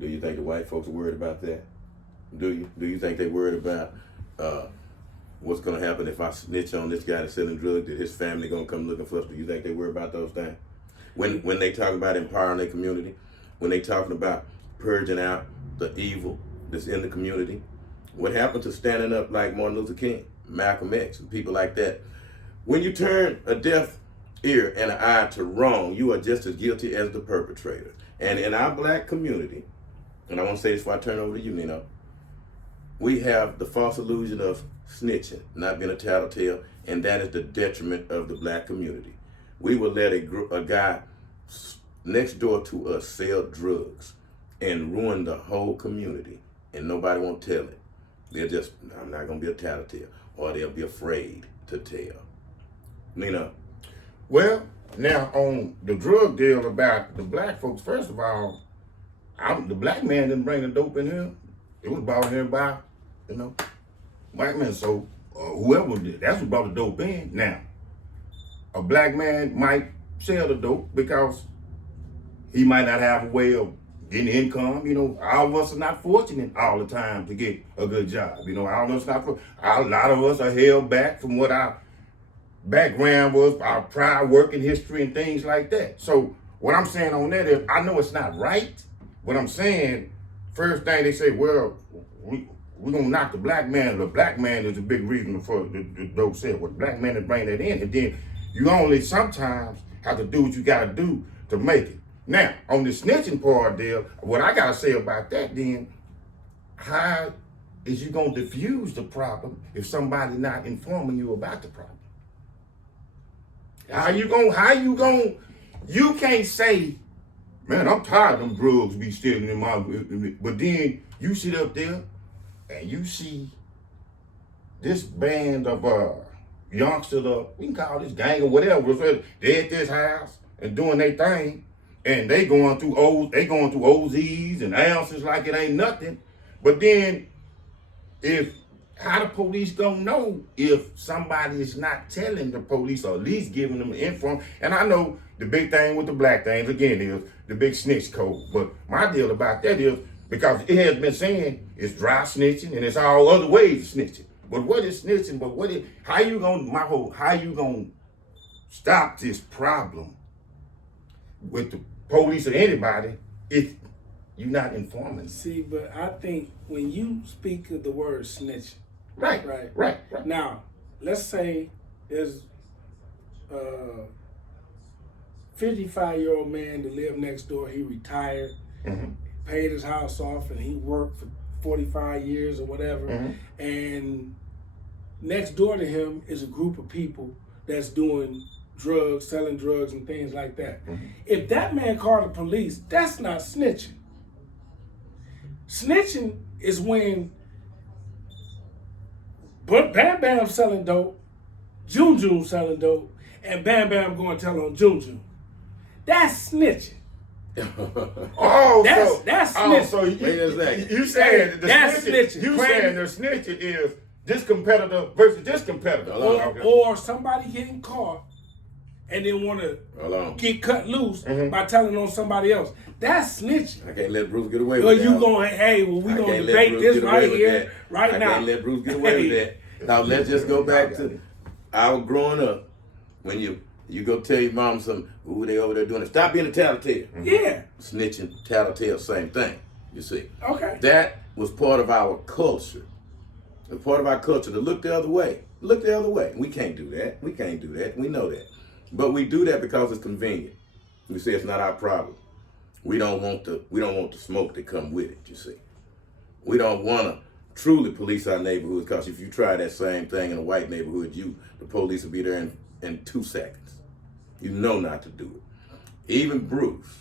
you think the white folks are worried about that? Do you think they're worried about what's going to happen if I snitch on this guy that's selling drugs, that his family going to come looking for us? Do you think they worry about those things? When they talk about empowering their community, when they talking about purging out the evil that's in the community, what happened to standing up like Martin Luther King, Malcolm X, and people like that? When you turn a deaf ear and an eye to wrong, you are just as guilty as the perpetrator. And in our black community, and I want to say this before I turn it over to you, Nino, we have the false illusion of snitching, not being a tattletale, and that is the detriment of the black community. We will let a guy next door to us sell drugs and ruin the whole community, and nobody won't tell it. They're just, I'm not going to be a tattletale, or they'll be afraid to tell. Nino? Well, now on the drug deal about the black folks, first of all, the black man didn't bring the dope in here. It was brought here by, white men. So whoever did, that's who brought the dope in. Now, a black man might sell the dope because he might not have a way of getting income. All of us are not fortunate all the time to get a good job. All of us not. A lot of us are held back from what our background was, our prior working history and things like that. So what I'm saying on that is, I know it's not right. What I'm saying, first thing they say, well, we're gonna knock the black man. The black man is a big reason for the dope sale. Well, the black man to bring that in, and then you only sometimes have to do what you gotta do to make it. Now, on the snitching part deal, what I gotta say about that then, how is you gonna diffuse the problem if somebody not informing you about the problem? You can't say, man, I'm tired of them drugs be stealing in my, but then you sit up there and you see this band of youngsters, we can call this gang or whatever, they at this house and doing their thing, and they going through OZs and ounces like it ain't nothing. But then how the police gonna know if somebody is not telling the police or at least giving them the info? And I know the big thing with the black things, again, is the big snitch code. But my deal about that is, because it has been saying it's dry snitching and it's all other ways of snitching. But what is snitching? How you gonna stop this problem with the police or anybody if you're not informing? See, but I think when you speak of the word snitching, Right. Now, let's say there's a 55-year-old man that lived next door. He retired, paid his house off, and he worked for 45 years or whatever. And next door to him is a group of people that's doing drugs, selling drugs and things like that. If that man called the police, that's not snitching. Snitching is when Bam Bam selling dope, June June selling dope, and Bam Bam going to tell on June June. That's snitching. That's snitching. So you saying the snitching is this competitor versus this competitor. Or somebody getting caught and then want to get cut loose by telling on somebody else. That's snitching. I can't let Bruce get away with that. You going, we going to debate this right here, right now. I can't let Bruce get away with that. Now let's just go back to our growing up. When you go tell your mom something, ooh, they over there doing it. Stop being a tattletale. Yeah. Snitching, tattletale, same thing, you see. Okay. That was part of our culture. It was part of our culture to look the other way. Look the other way. We can't do that. We know that. But we do that because it's convenient. We say it's not our problem. We don't want the smoke that come with it, you see. We don't want to truly police our neighborhood, because if you try that same thing in a white neighborhood, the police will be there in 2 seconds. You know not to do it. Even Bruce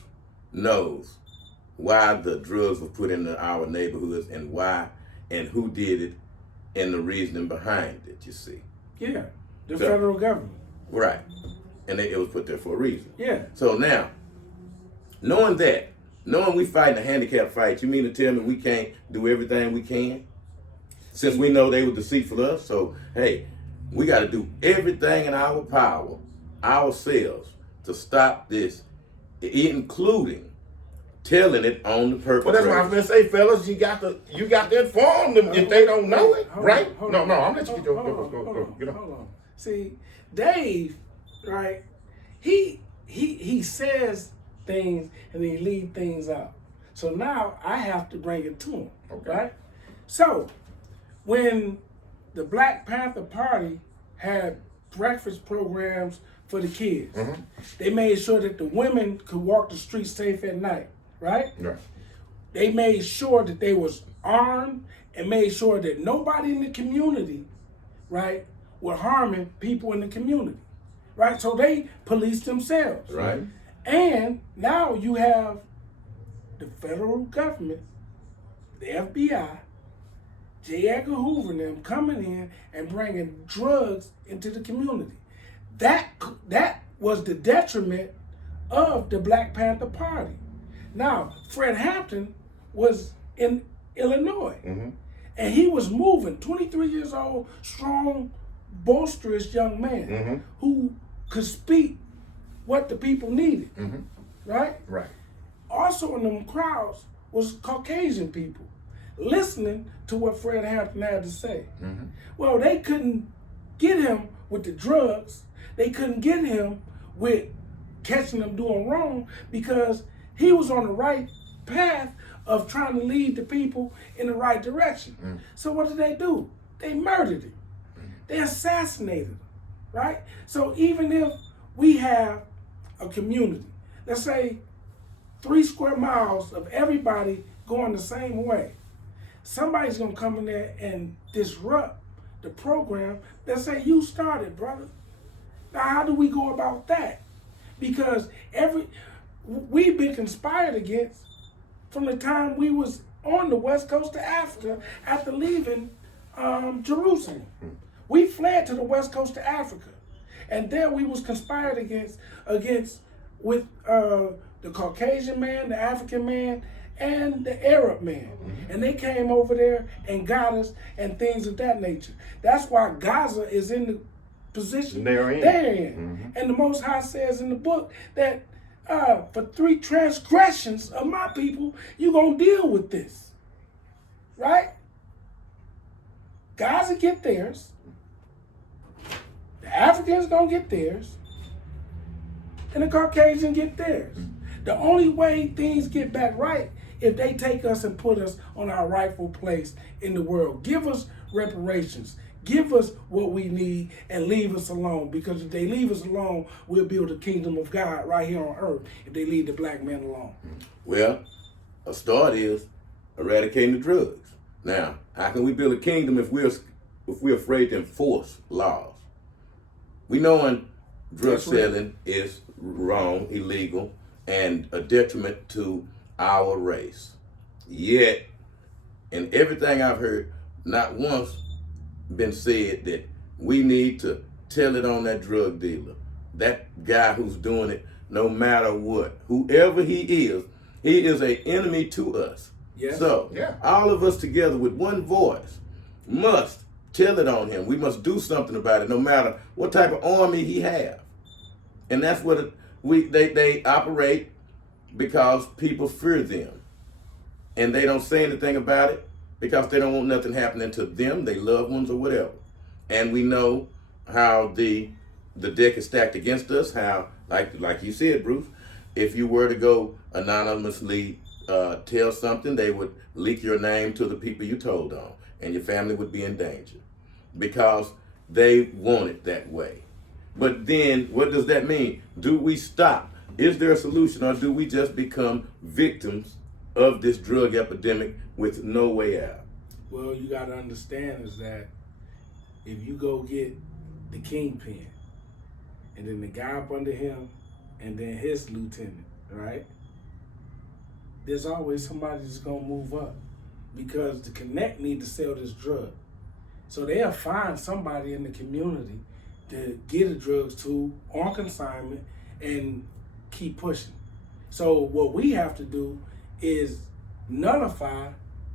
knows why the drugs were put into our neighborhoods and why and who did it and the reasoning behind it, you see. Yeah, the federal government. Right. And it was put there for a reason. Yeah. So now, knowing we fighting a handicap fight, you mean to tell me we can't do everything we can? Since we know they were deceitful of us, so hey, we got to do everything in our power, ourselves, to stop this, including telling it on the perpetrator. Well, that's what I was gonna say, fellas. You got to inform them if they don't know it, right? I'm letting you get your go. Hold on. See, Dave, right? He says things and he leave things out. So now I have to bring it to him, right? So when the Black Panther Party had breakfast programs for the kids. Mm-hmm. They made sure that the women could walk the streets safe at night, right? Right. They made sure that they was armed and made sure that nobody in the community, right, were harming people in the community, right? So they policed themselves. Right. And now you have the federal government, the FBI, J. Edgar Hoover and them coming in and bringing drugs into the community. That was the detriment of the Black Panther Party. Now, Fred Hampton was in Illinois, Mm-hmm. and he was moving, 23 years old, strong, boisterous young man Mm-hmm. who could speak what the people needed, Mm-hmm. right? Right. Also in them crowds was Caucasian people listening to what Fred Hampton had to say. Mm-hmm. Well, they couldn't get him with the drugs. They couldn't get him with catching them doing wrong because he was on the right path of trying to lead the people in the right direction. Mm. So what did they do? They murdered him. They assassinated him, right? So even if we have a community, let's say 3 square miles of everybody going the same way, somebody's gonna come in there and disrupt the program that say you started, brother. Now how do we go about that? Because we've been conspired against from the time we was on the west coast of Africa after leaving Jerusalem. We fled to the west coast of Africa, and there we was conspired against with the Caucasian man, the African man, and the Arab man. And they came over there and got us and things of that nature. That's why Gaza is in the position They're in. Mm-hmm. And the Most High says in the book that for 3 transgressions of my people, you're going to deal with this. Right? Gaza get theirs. The Africans going to get theirs. And the Caucasians get theirs. The only way things get back right if they take us and put us on our rightful place in the world. Give us reparations. Give us what we need and leave us alone. Because if they leave us alone, we'll build the kingdom of God right here on earth if they leave the black man alone. Well, a start is eradicating the drugs. Now, how can we build a kingdom if we're afraid to enforce laws? We know when drug That's right. selling is wrong, illegal, and a detriment to our race. Yet, in everything I've heard, not once been said that we need to tell it on that drug dealer, that guy who's doing it, no matter what, whoever he is an enemy to us. Yes. So Yeah. all of us together with one voice must tell it on him. We must do something about it, no matter what type of army he have. And that's what they operate because people fear them, and they don't say anything about it because they don't want nothing happening to them, their loved ones, or whatever. And we know how the deck is stacked against us. How, like you said, Bruce, if you were to go anonymously tell something, they would leak your name to the people you told on, and your family would be in danger because they want it that way. But then, what does that mean? Do we stop? Is there a solution, or do we just become victims of this drug epidemic with no way out? Well, you got to understand is that if you go get the kingpin, and then the guy up under him, and then his lieutenant, right? There's always somebody that's going to move up because the connect need to sell this drug. So they'll find somebody in the community to get the drugs to on consignment and keep pushing. So what we have to do is nullify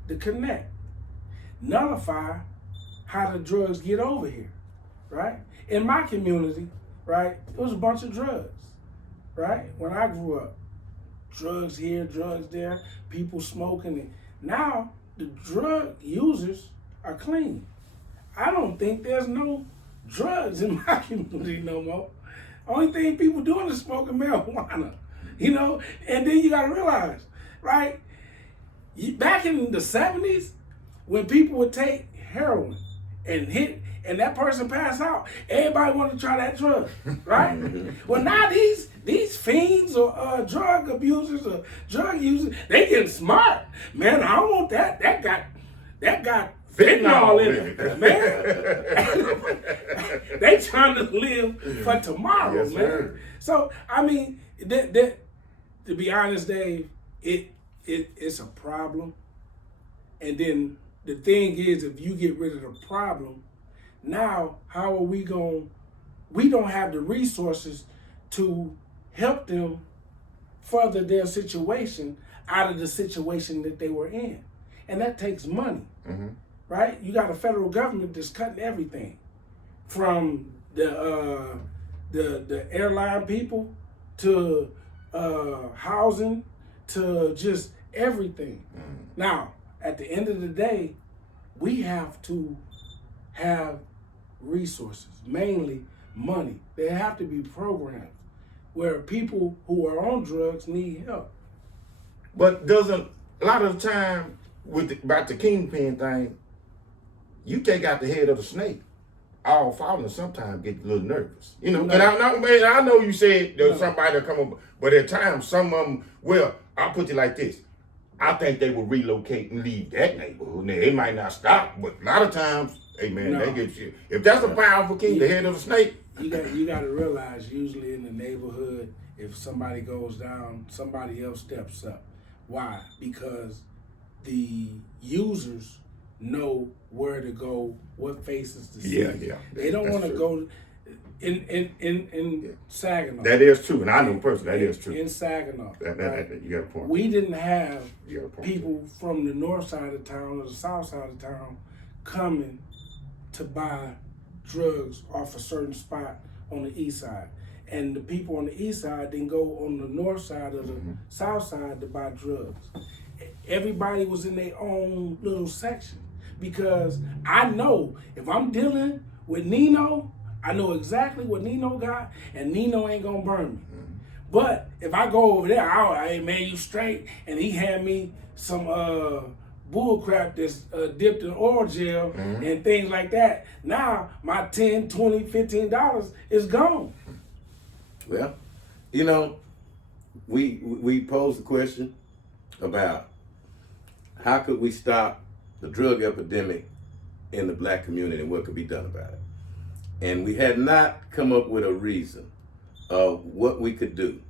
the connect. Nullify how the drugs get over here, right? In my community, right, it was a bunch of drugs, right? When I grew up, drugs here, drugs there, people smoking it. Now, the drug users are clean. I don't think there's no drugs in my community no more. Only thing people doing is smoking marijuana, you know? And then you gotta realize, right? Back in the 70s, when people would take heroin and hit and that person pass out, everybody want to try that drug, right? Well, now these fiends or drug abusers or drug users, they getting smart. Man, I don't want that. That got fentanyl in it, man. They trying to live for tomorrow, Yes, man. sir. So I mean, that to be honest, Dave, it's a problem. And then the thing is, if you get rid of the problem, now how are we going? We don't have the resources to help them further their situation out of the situation that they were in, and that takes money, right? You got a federal government that's cutting everything, from the airline people to housing to just everything. Now, at the end of the day, we have to have resources, mainly money. There have to be programs where people who are on drugs need help. But doesn't a lot of the time about the kingpin thing, you take out the head of the snake, all followers sometimes get a little nervous, you know. No. And I know you said there's No. somebody that come up, but at times some of them. Well, I'll put it like this: I think they will relocate and leave that neighborhood. Now, they might not stop, but a lot of times, hey man, No. they get shit. If that's a powerful king, the head of the snake. You got to realize, usually in the neighborhood, if somebody goes down, somebody else steps up. Why? Because the users know where to go, what faces to see. Yeah. They don't That's want to true. go in Saginaw. That is true, and I know personally that is true. In Saginaw. Right? You got a point. We didn't have You got a point. people from the north side of town or the south side of town coming to buy drugs off a certain spot on the east side. And the people on the east side didn't go on the north side or the south side to buy drugs. Everybody was in their own little section, because I know if I'm dealing with Nino, I know exactly what Nino got, and Nino ain't gonna burn me. But if I go over there, hey man, you straight, and he hand me some bull crap that's dipped in oil gel and things like that, now my $10, $20, $15 is gone. Well, you know, we posed the question about how could we stop the drug epidemic in the black community and what could be done about it. And we had not come up with a reason of what we could do.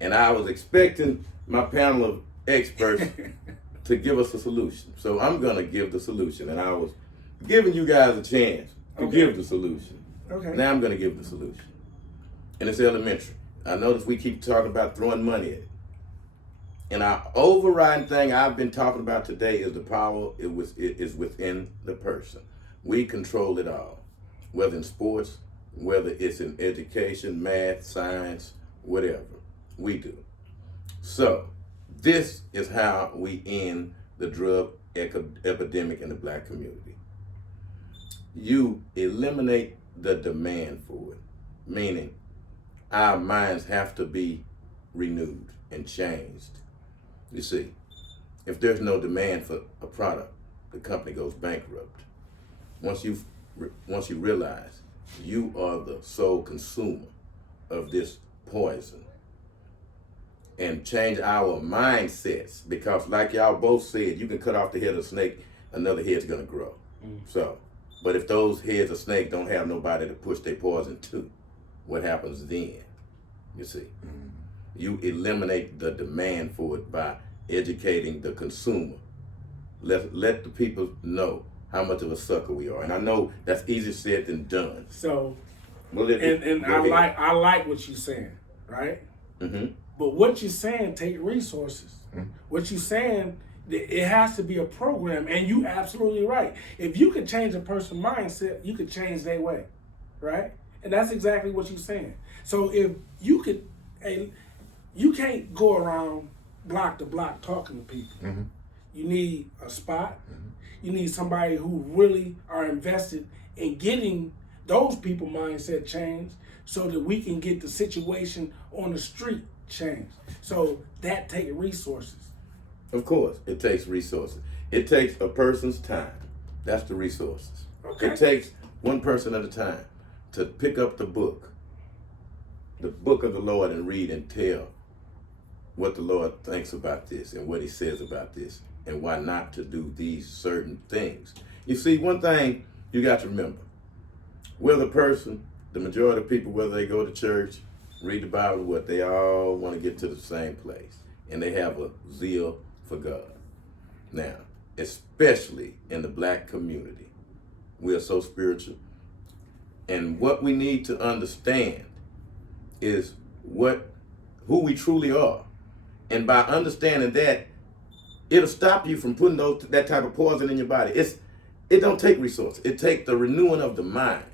And I was expecting my panel of experts to give us a solution. So I'm gonna give the solution, and I was giving you guys a chance to give the solution. Okay. Now I'm gonna give the solution. And it's elementary. I notice we keep talking about throwing money at it. And our overriding thing I've been talking about today is the power is within the person. We control it all, whether in sports, whether it's in education, math, science, whatever. We do. So this is how we end the drug epidemic in the black community. You eliminate the demand for it, meaning our minds have to be renewed and changed. You see, if there's no demand for a product, the company goes bankrupt. Once you realize you are the sole consumer of this poison, and change our mindsets, because like y'all both said, you can cut off the head of a snake, another head's gonna grow. So, but if those heads of snake don't have nobody to push their poison to, what happens then? You see, you eliminate the demand for it by educating the consumer. Let the people know how much of a sucker we are. And I know that's easier said than done. So, Well, I like what you're saying, right? Mm-hmm. But what you're saying take resources. What you're saying, it has to be a program, and you absolutely right. If you could change a person's mindset, you could change their way, right? And that's exactly what you're saying. So if you could, you can't go around block to block talking to people. You need a spot. You need somebody who really are invested in getting those people mindset changed, so that we can get the situation on the street changed. So that takes resources. Of course, it takes resources. It takes a person's time. That's the resources. Okay. It takes one person at a time, to pick up the book of the Lord, and read and tell what the Lord thinks about this and what he says about this and why not to do these certain things. You see, one thing you got to remember, whether a person, the majority of people, whether they go to church, read the Bible, what they all want to get to the same place, and they have a zeal for God. Now, especially in the black community, we are so spiritual, and what we need to understand is who we truly are. And by understanding that, it'll stop you from putting that type of poison in your body. It don't take resources. It takes the renewing of the mind.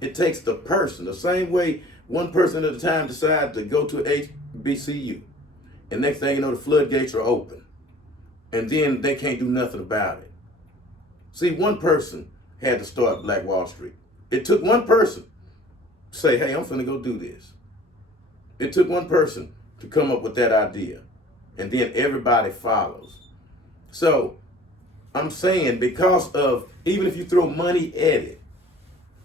It takes the person. The same way one person at a time decides to go to HBCU, and next thing you know, the floodgates are open, and then they can't do nothing about it. See, one person had to start Black Wall Street. It took one person to say, hey, I'm finna go do this. It took one person to come up with that idea, and then everybody follows. So I'm saying, because of, even if you throw money at it,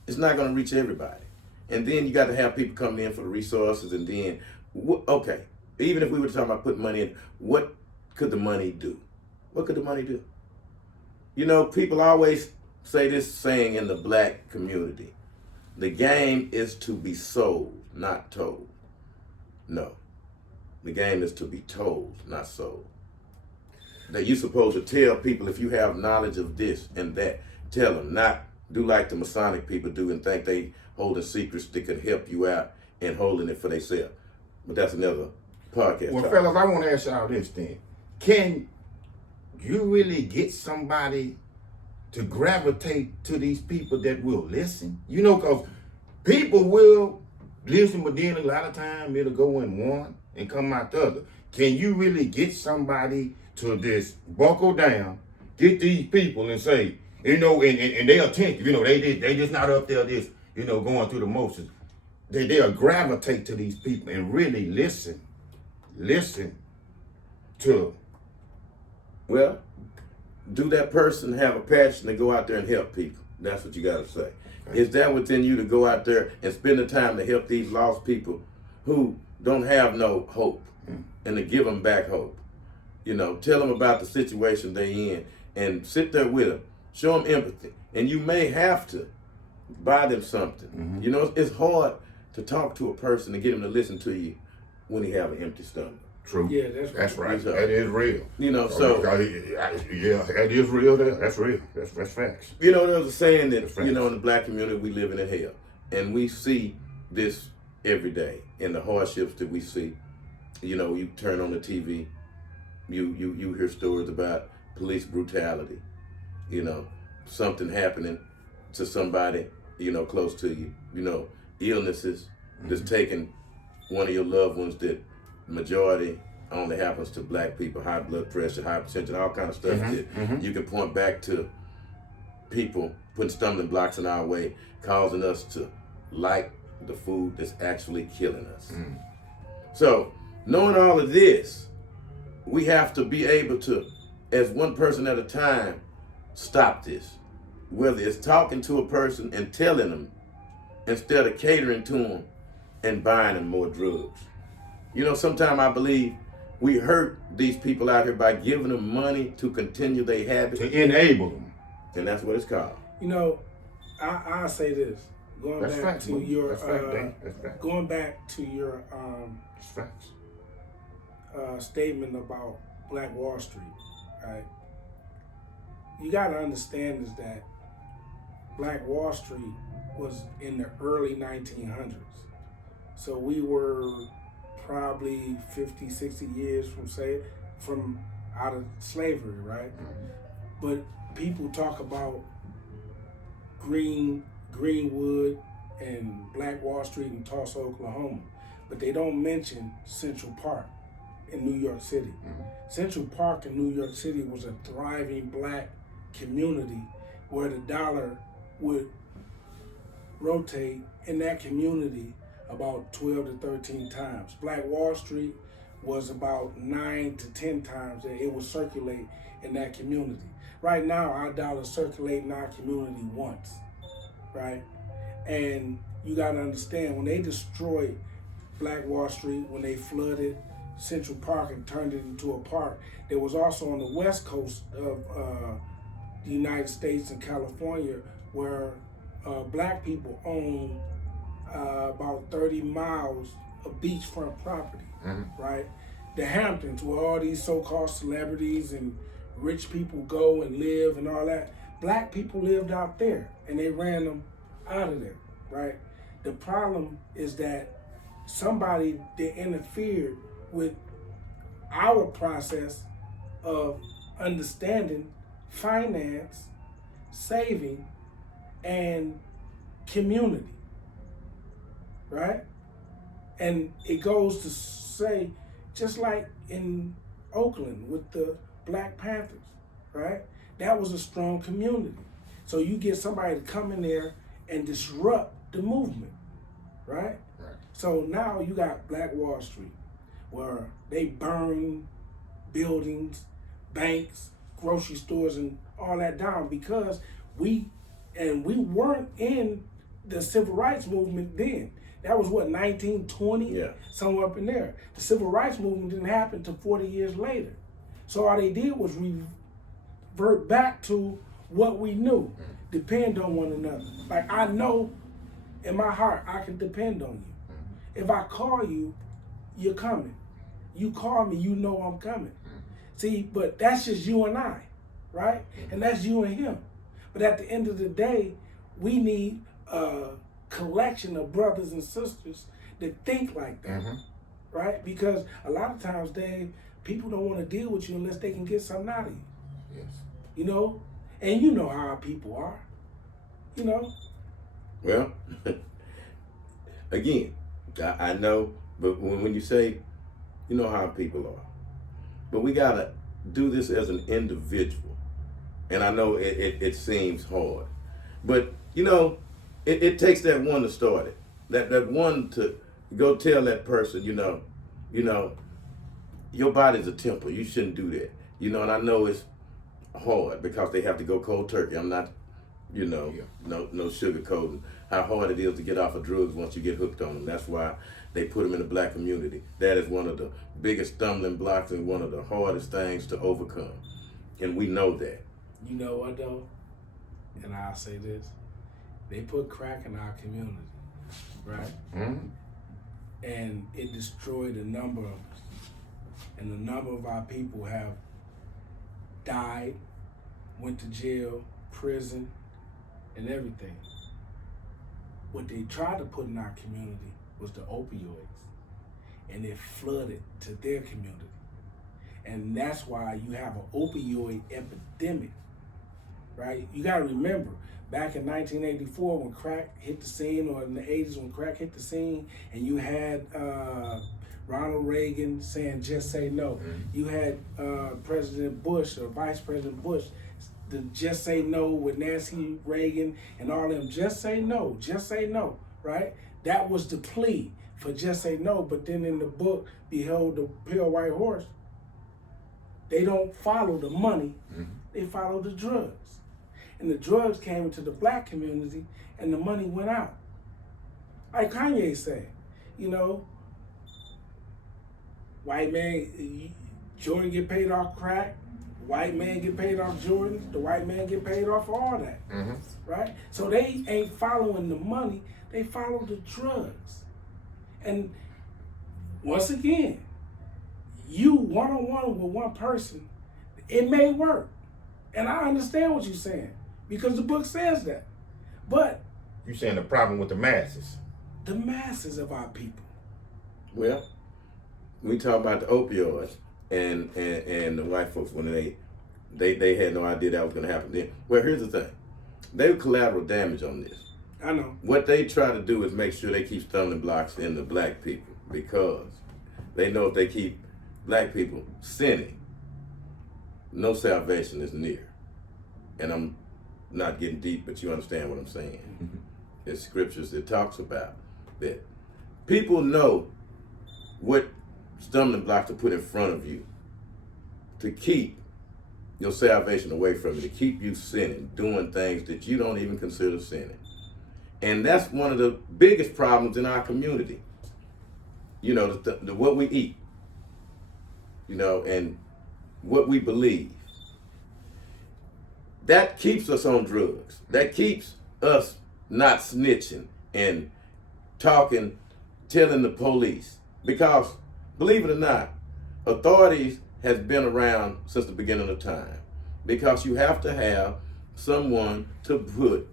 it's not going to reach everybody. And then you got to have people coming in for the resources, and then, okay, even if we were talking about putting money in, what could the money do? What could the money do? You know, people always say this saying in the black community: the game is to be sold, not told. No, the game is to be told, not sold. That you're supposed to tell people, if you have knowledge of this and that, tell them, not do like the Masonic people do and think they holding secrets that could help you out and holding it for themselves. But that's another podcast. Well, fellas, I want to ask y'all this then. Can you really get somebody to gravitate to these people that will listen? You know, because people will listen, but then a lot of time it'll go in one and come out the other. Can you really get somebody to just buckle down, get these people and say, you know, and they attentive, you know, they just not up there just, you know, going through the motions. They'll gravitate to these people and really listen to. Well, do that person have a passion to go out there and help people? That's what you got to say. Okay. Is that within you to go out there and spend the time to help these lost people who don't have no hope, and to give them back hope? You know, tell them about the situation they're in and sit there with them. Show them empathy. And you may have to buy them something. Mm-hmm. You know, it's hard to talk to a person and get him to listen to you when he have an empty stomach. True. Yeah, that's right. So, that is real. You know, so yeah, that is real. That's real. That's facts. You know, there's a saying that, you know, in the black community, we live in a hell, and we see this every day in the hardships that we see. You know, you turn on the TV, you hear stories about police brutality. You know, something happening to somebody, you know, close to you. You know, illnesses that's taking one of your loved ones that majority only happens to black people, high blood pressure, hypertension, all kind of stuff that you can point back to people putting stumbling blocks in our way, causing us to like the food that's actually killing us. So, knowing all of this, we have to be able to, as one person at a time, stop this. Whether it's talking to a person and telling them instead of catering to them and buying them more drugs. You know, sometimes I believe we hurt these people out here by giving them money to continue their habit. To enable them. And that's what it's called. You know, I'll say this. Going back to your statement about Black Wall Street, right? You got to understand is that Black Wall Street was in the early 1900s. So we were probably 50, 60 years from out of slavery, right? But people talk about Greenwood and Black Wall Street in Tulsa, Oklahoma, but they don't mention Central Park in New York City. Central Park in New York City was a thriving black community where the dollar would rotate in that community about 12 to 13 times. Black Wall Street was about 9 to 10 times that it would circulate in that community. Right now, our dollar circulate in our community once, right? And you got to understand, when they destroyed Black Wall Street, when they flooded Central Park and turned it into a park, there was also on the west coast of the United States and California where black people own about 30 miles of beachfront property, right? The Hamptons, where all these so-called celebrities and rich people go and live and all that, black people lived out there and they ran them out of there, right? The problem is that somebody that interfered with our process of understanding finance, saving, and community, right? And it goes to say, just like in Oakland with the Black Panthers, right? That was a strong community. So you get somebody to come in there and disrupt the movement, right? So now you got Black Wall Street, where they burn buildings, banks, grocery stores, and all that down because we weren't in the civil rights movement then. That was what, 1920? Yeah. Somewhere up in there. The civil rights movement didn't happen until 40 years later. So all they did was revert back to what we knew, depend on one another. Like, I know in my heart I can depend on you. If I call you, you're coming. You call me, you know I'm coming. See, but that's just you and I, right? And that's you and him. But at the end of the day, we need a collection of brothers and sisters that think like that, right? Because a lot of times, Dave, people don't want to deal with you unless they can get something out of you. Yes. You know? And you know how our people are, you know? Well, again, I know, but when you say, you know how people are, but we gotta do this as an individual. And I know it seems hard, but you know, it takes that one to start it. That one to go tell that person, you know, your body's a temple. You shouldn't do that. You know, and I know it's hard because they have to go cold turkey. I'm not, no sugarcoating how hard it is to get off of drugs once you get hooked on them. That's why they put them in the black community. That is one of the biggest stumbling blocks and one of the hardest things to overcome. And we know that. You know what though? And I'll say this. They put crack in our community, right? And it destroyed a number of us. And a number of our people have died, went to jail, prison, and everything. What they tried to put in our community was the opioids, and it flooded to their community. And that's why you have an opioid epidemic, right? You gotta remember, back in 1984 when crack hit the scene, or in the 80s when crack hit the scene, and you had Ronald Reagan saying, just say no. You had President Bush or Vice President Bush, the just say no with Nancy Reagan and all them, just say no, right? That was the plea for just say no. But then in the book, Behold the Pale White Horse, they don't follow the money, they follow the drugs. And the drugs came into the black community and the money went out. Like Kanye said, white man, Jordan get paid off crack, white man get paid off Jordan, the white man get paid off all that, right? So they ain't following the money, they follow the drugs. And once again, you one-on-one with one person, it may work. And I understand what you're saying, because the book says that. But you're saying the problem with the masses. The masses of our people. Well, we talk about the opioids and the white folks when they had no idea that was going to happen then. Well, here's the thing. They were collateral damage on this. I know. What they try to do is make sure they keep stumbling blocks in the black people, because they know if they keep black people sinning, no salvation is near. And I'm not getting deep, but you understand what I'm saying. There's scriptures that talks about that. People know what stumbling blocks to put in front of you to keep your salvation away from you, to keep you sinning, doing things that you don't even consider sinning. And that's one of the biggest problems in our community. You know, the what we eat, you know, and what we believe. That keeps us on drugs. That keeps us not snitching and talking, telling the police. Because, believe it or not, authorities has been around since the beginning of time. Because you have to have someone to put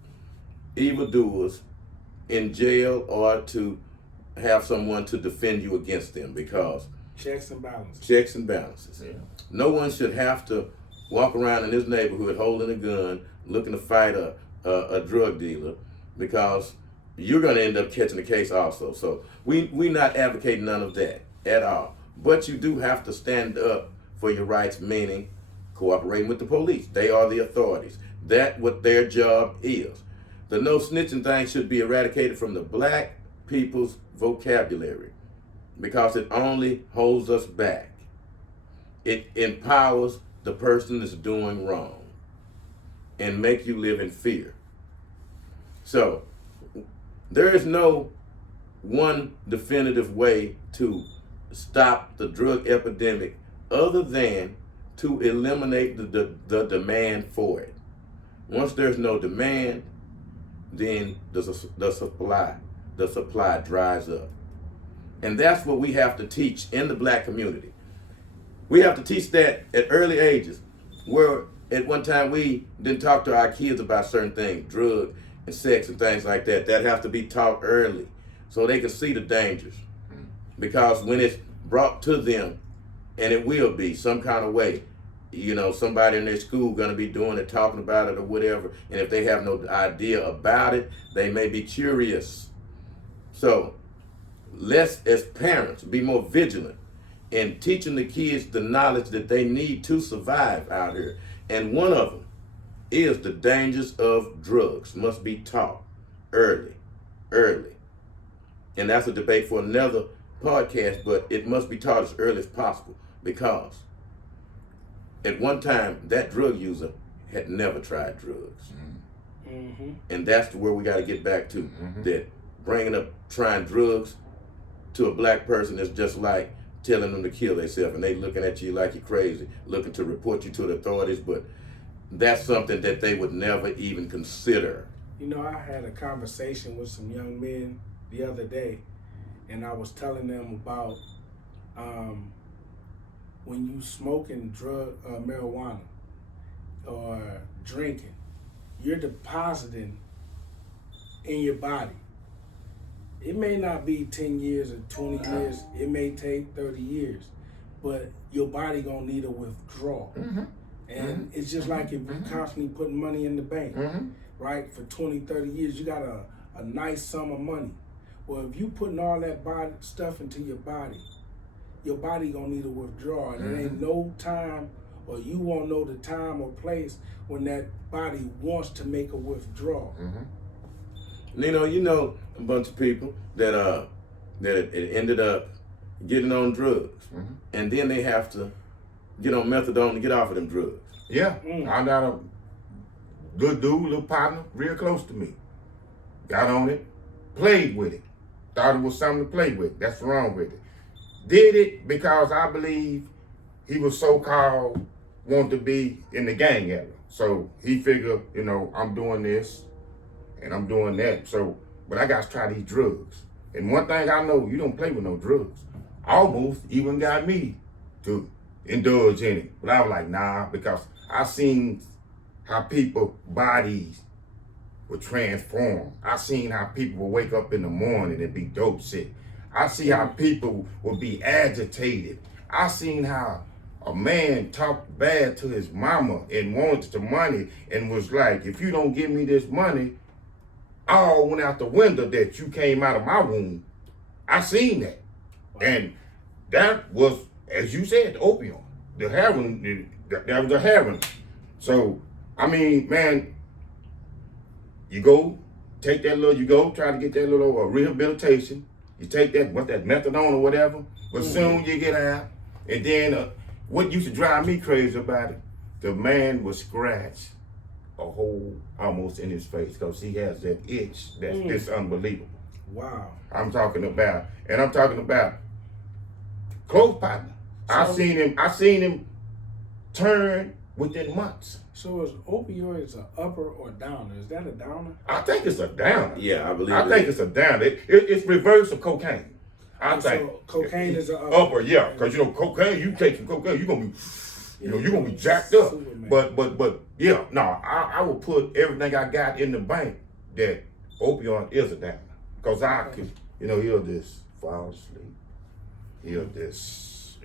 evildoers in jail or to have someone to defend you against them, because checks and balances. Checks and balances. Yeah. No one should have to walk around in this neighborhood holding a gun, looking to fight a drug dealer, because you're going to end up catching the case also. So we're not advocating none of that at all. But you do have to stand up for your rights, meaning cooperating with the police. They are the authorities. That's what their job is. The no snitching thing should be eradicated from the black people's vocabulary, because it only holds us back. It empowers the person that's doing wrong and make you live in fear. So there is no one definitive way to stop the drug epidemic other than to eliminate the demand for it. Once there's no demand, then the supply dries up. And that's what we have to teach in the black community. We have to teach that at early ages, where at one time we didn't talk to our kids about certain things, drug and sex and things like that. That have to be taught early so they can see the dangers. Because when it's brought to them, and it will be some kind of way, you know, somebody in their school going to be doing it, talking about it or whatever, and if they have no idea about it, they may be curious. So let's, as parents, be more vigilant in teaching the kids the knowledge that they need to survive out here. And one of them is the dangers of drugs must be taught early. And that's a debate for another podcast, but it must be taught as early as possible, because at one time that drug user had never tried drugs. Mm-hmm. And that's where we got to get back to. That bringing up trying drugs to a black person is just like telling them to kill themselves, and they looking at you like you're crazy, looking to report you to the authorities, but that's something that they would never even consider. You know, I had a conversation with some young men the other day, and I was telling them about when you smoking marijuana or drinking, you're depositing in your body. It may not be 10 years or 20 years. It may take 30 years, but your body gonna need a withdrawal. And it's just like if you're constantly putting money in the bank, right? For 20, 30 years, you got a nice sum of money. Well, if you putting all that stuff into your body gonna need a withdrawal. And there ain't no time, or you won't know the time or place when that body wants to make a withdrawal. You know a bunch of people that it ended up getting on drugs, and then they have to get on methadone to get off of them drugs. Yeah, I got a good dude, little partner, real close to me. Got on it, played with it, thought it was something to play with. That's wrong with it. Did it because I believe he was so-called wanted to be in the gang area. So he figured, you know, I'm doing this and I'm doing that. So, but I got to try these drugs. And one thing I know, you don't play with no drugs. Almost even got me to indulge in it. But I was like, nah, because I seen how people bodies would transform. I seen how people would wake up in the morning and be dope sick. I see how people would be agitated. I seen how a man talked bad to his mama and wanted the money and was like, if you don't give me this money, all went out the window that you came out of my womb. I seen that. And that was, as you said, the opium. The heroin, that was the heroin. So, I mean, man, you go try to get that little rehabilitation. You take that, that methadone or whatever, but soon you get out. And then what used to drive me crazy about it, the man would scratch a hole almost in his face because he has that itch that's it's unbelievable. Wow. I'm talking about close partner. I seen him turn within months. So is opioids an upper or downer? Is that a downer? I think it's a downer. Yeah, I believe I think it's a downer. It's reverse of cocaine. I think. So cocaine is an upper. Upper, yeah, because cocaine, you taking cocaine, you're gonna be, you're gonna be jacked up. Superman. But yeah, no, I will put everything I got in the bank that opioid is a downer, because I could, he'll just fall asleep. He'll just,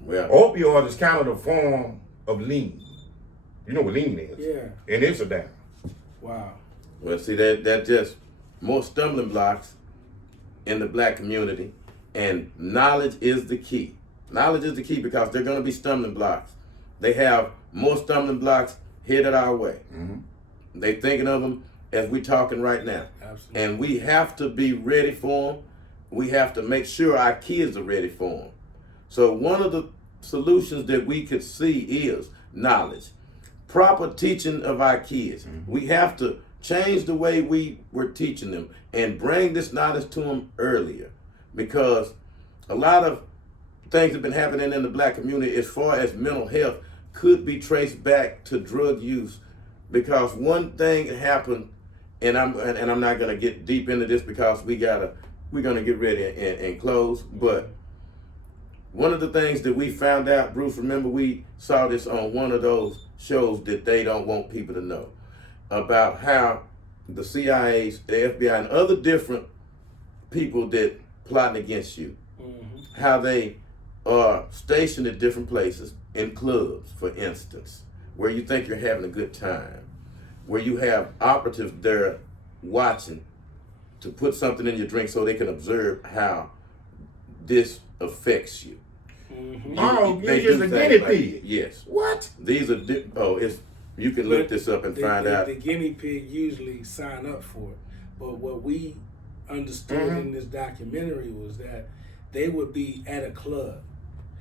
Well, opioid is kind of the form of lean. You know what lean is? Yeah. And it's a downer. Wow. well, see that just more stumbling blocks in the black community, and knowledge is the key. Knowledge is the key because they're going to be stumbling blocks. They have more stumbling blocks headed our way. Mm-hmm. They thinking of them as we talking right now. Absolutely. And we have to be ready for them. We have to make sure our kids are ready for them. So one of the solutions that we could see is knowledge. Proper teaching of our kids. Mm-hmm. We have to change the way we were teaching them and bring this knowledge to them earlier, because a lot of things have been happening in the black community as far as mental health could be traced back to drug use, because one thing happened, and I'm not gonna get deep into this because we're gonna get ready and close, but one of the things that we found out, Bruce, remember we saw this on one of those shows that they don't want people to know, about how the CIAs, the FBI, and other different people that plotting against you, how they are stationed at different places, in clubs, for instance, where you think you're having a good time, where you have operatives there watching to put something in your drink so they can observe how this affects you. You're just a guinea pig. Yes. What? These are you can look this up and find out. The guinea pig usually sign up for it, but what we understood in this documentary was that they would be at a club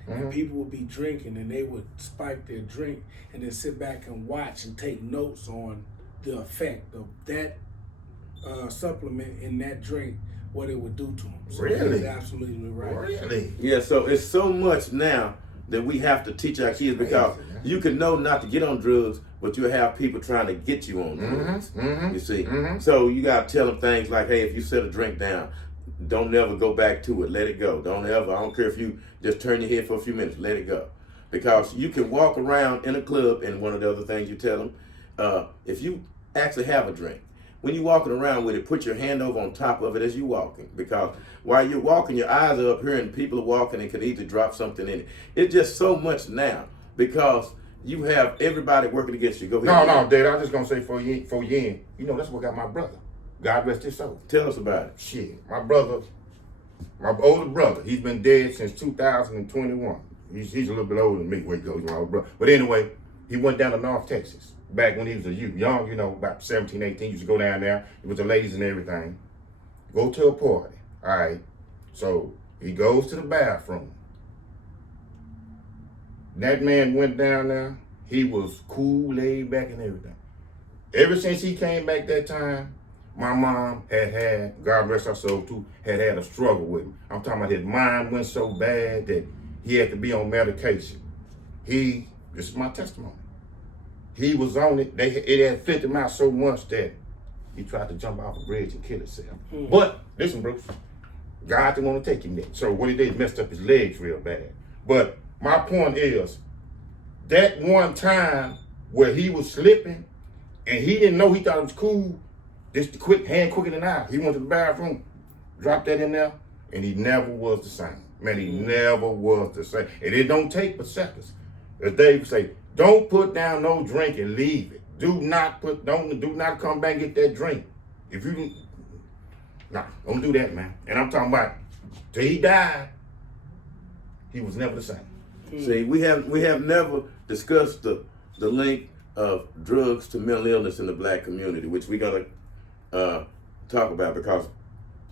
and people would be drinking, and they would spike their drink and then sit back and watch and take notes on the effect of that supplement in that drink, what it would do to them. So Really? that's absolutely right. Really? Yeah, so it's so much now that we have to teach our kids, because Crazy, man. you can know not to get on drugs, but you'll have people trying to get you on drugs. You see? So you got to tell them things like, hey, if you set a drink down, don't never go back to it. Let it go. I don't care if you just turn your head for a few minutes. Let it go. Because you can walk around in a club, and one of the other things you tell them, if you actually have a drink, when you're walking around with it, put your hand over on top of it as you're walking. Because while you're walking, your eyes are up here and people are walking and could easily drop something in it. It's just so much now because you have everybody working against you. Go ahead. No, Dad, I'm just going to say for you, that's what got my brother. God rest his soul. Tell us about it. Shit, my older brother, he's been dead since 2021. He's a little bit older than me, where he goes, my older brother. But anyway, he went down to North Texas. Back when he was a youth, young, about 17, 18, used to go down there. It was the ladies and everything. Go to a party. All right. So he goes to the bathroom. That man went down there. He was cool, laid back and everything. Ever since he came back that time, my mom had, God rest her soul too, had a struggle with him. I'm talking about his mind went so bad that he had to be on medication. This is my testimony. He was on it. It had flipped him out so much that he tried to jump off a bridge and kill himself. But listen, Bruce, God didn't want to take him there. So what he did, he messed up his legs real bad. But my point is, that one time where he was slipping and he didn't know, he thought it was cool, just the quicker than I. He went to the bathroom, dropped that in there, and he never was the same. Man, he never was the same. And it don't take but seconds. As Dave say, don't put down no drink and leave it. Do not come back and get that drink. If you, don't do that, man. And I'm talking about till he died, he was never the same. See, we have never discussed the link of drugs to mental illness in the black community, which we're gonna talk about because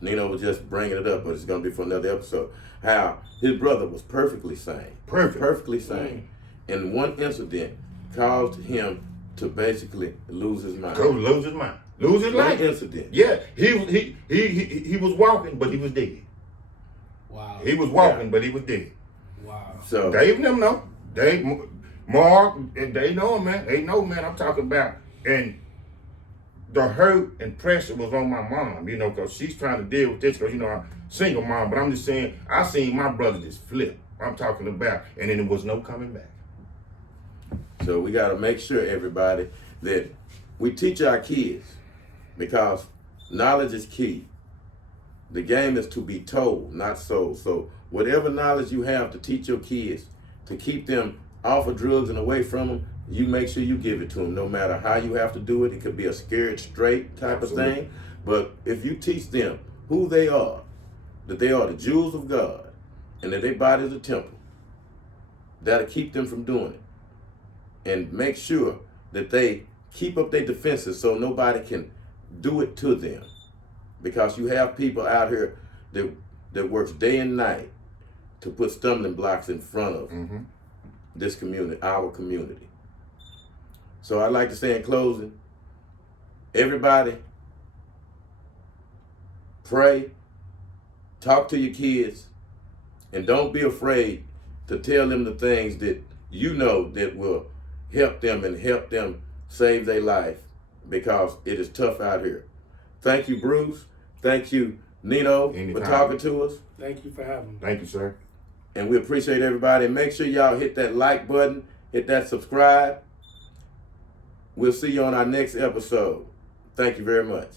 Nino was just bringing it up, but it's gonna be for another episode. How his brother was perfectly sane, perfectly sane, and one incident caused him to basically lose his mind. Go lose his mind. Lose his One life. incident. Yeah, he was walking, but he was dead. Wow. He was walking, but he was dead. Wow. So Dave and them know. Dave, Mark, they know him, man. They know, man. I'm talking about, and the hurt and pressure was on my mom, you know, because she's trying to deal with this, because, you know, I'm single mom, but I'm just saying, I seen my brother just flip. I'm talking about, and then there was no coming back. So we got to make sure, everybody, that we teach our kids, because knowledge is key. The game is to be told, not sold. So whatever knowledge you have to teach your kids, to keep them off of drugs and away from them, you make sure you give it to them, no matter how you have to do it. It could be a scared straight type Absolutely. of thing. But if you teach them who they are, that they are the jewels of God, and that their body is a temple, that'll keep them from doing it. And make sure that they keep up their defenses so nobody can do it to them. Because you have people out here that works day and night to put stumbling blocks in front of this community, our community. So I'd like to say in closing, everybody, pray, talk to your kids, and don't be afraid to tell them the things that you know that will help them and help them save their life, because it is tough out here. Thank you, Bruce. Thank you, Nino, Anytime. for talking to us. Thank you for having me. Thank you, sir. And we appreciate everybody. And make sure y'all hit that like button, hit that subscribe. We'll see you on our next episode. Thank you very much.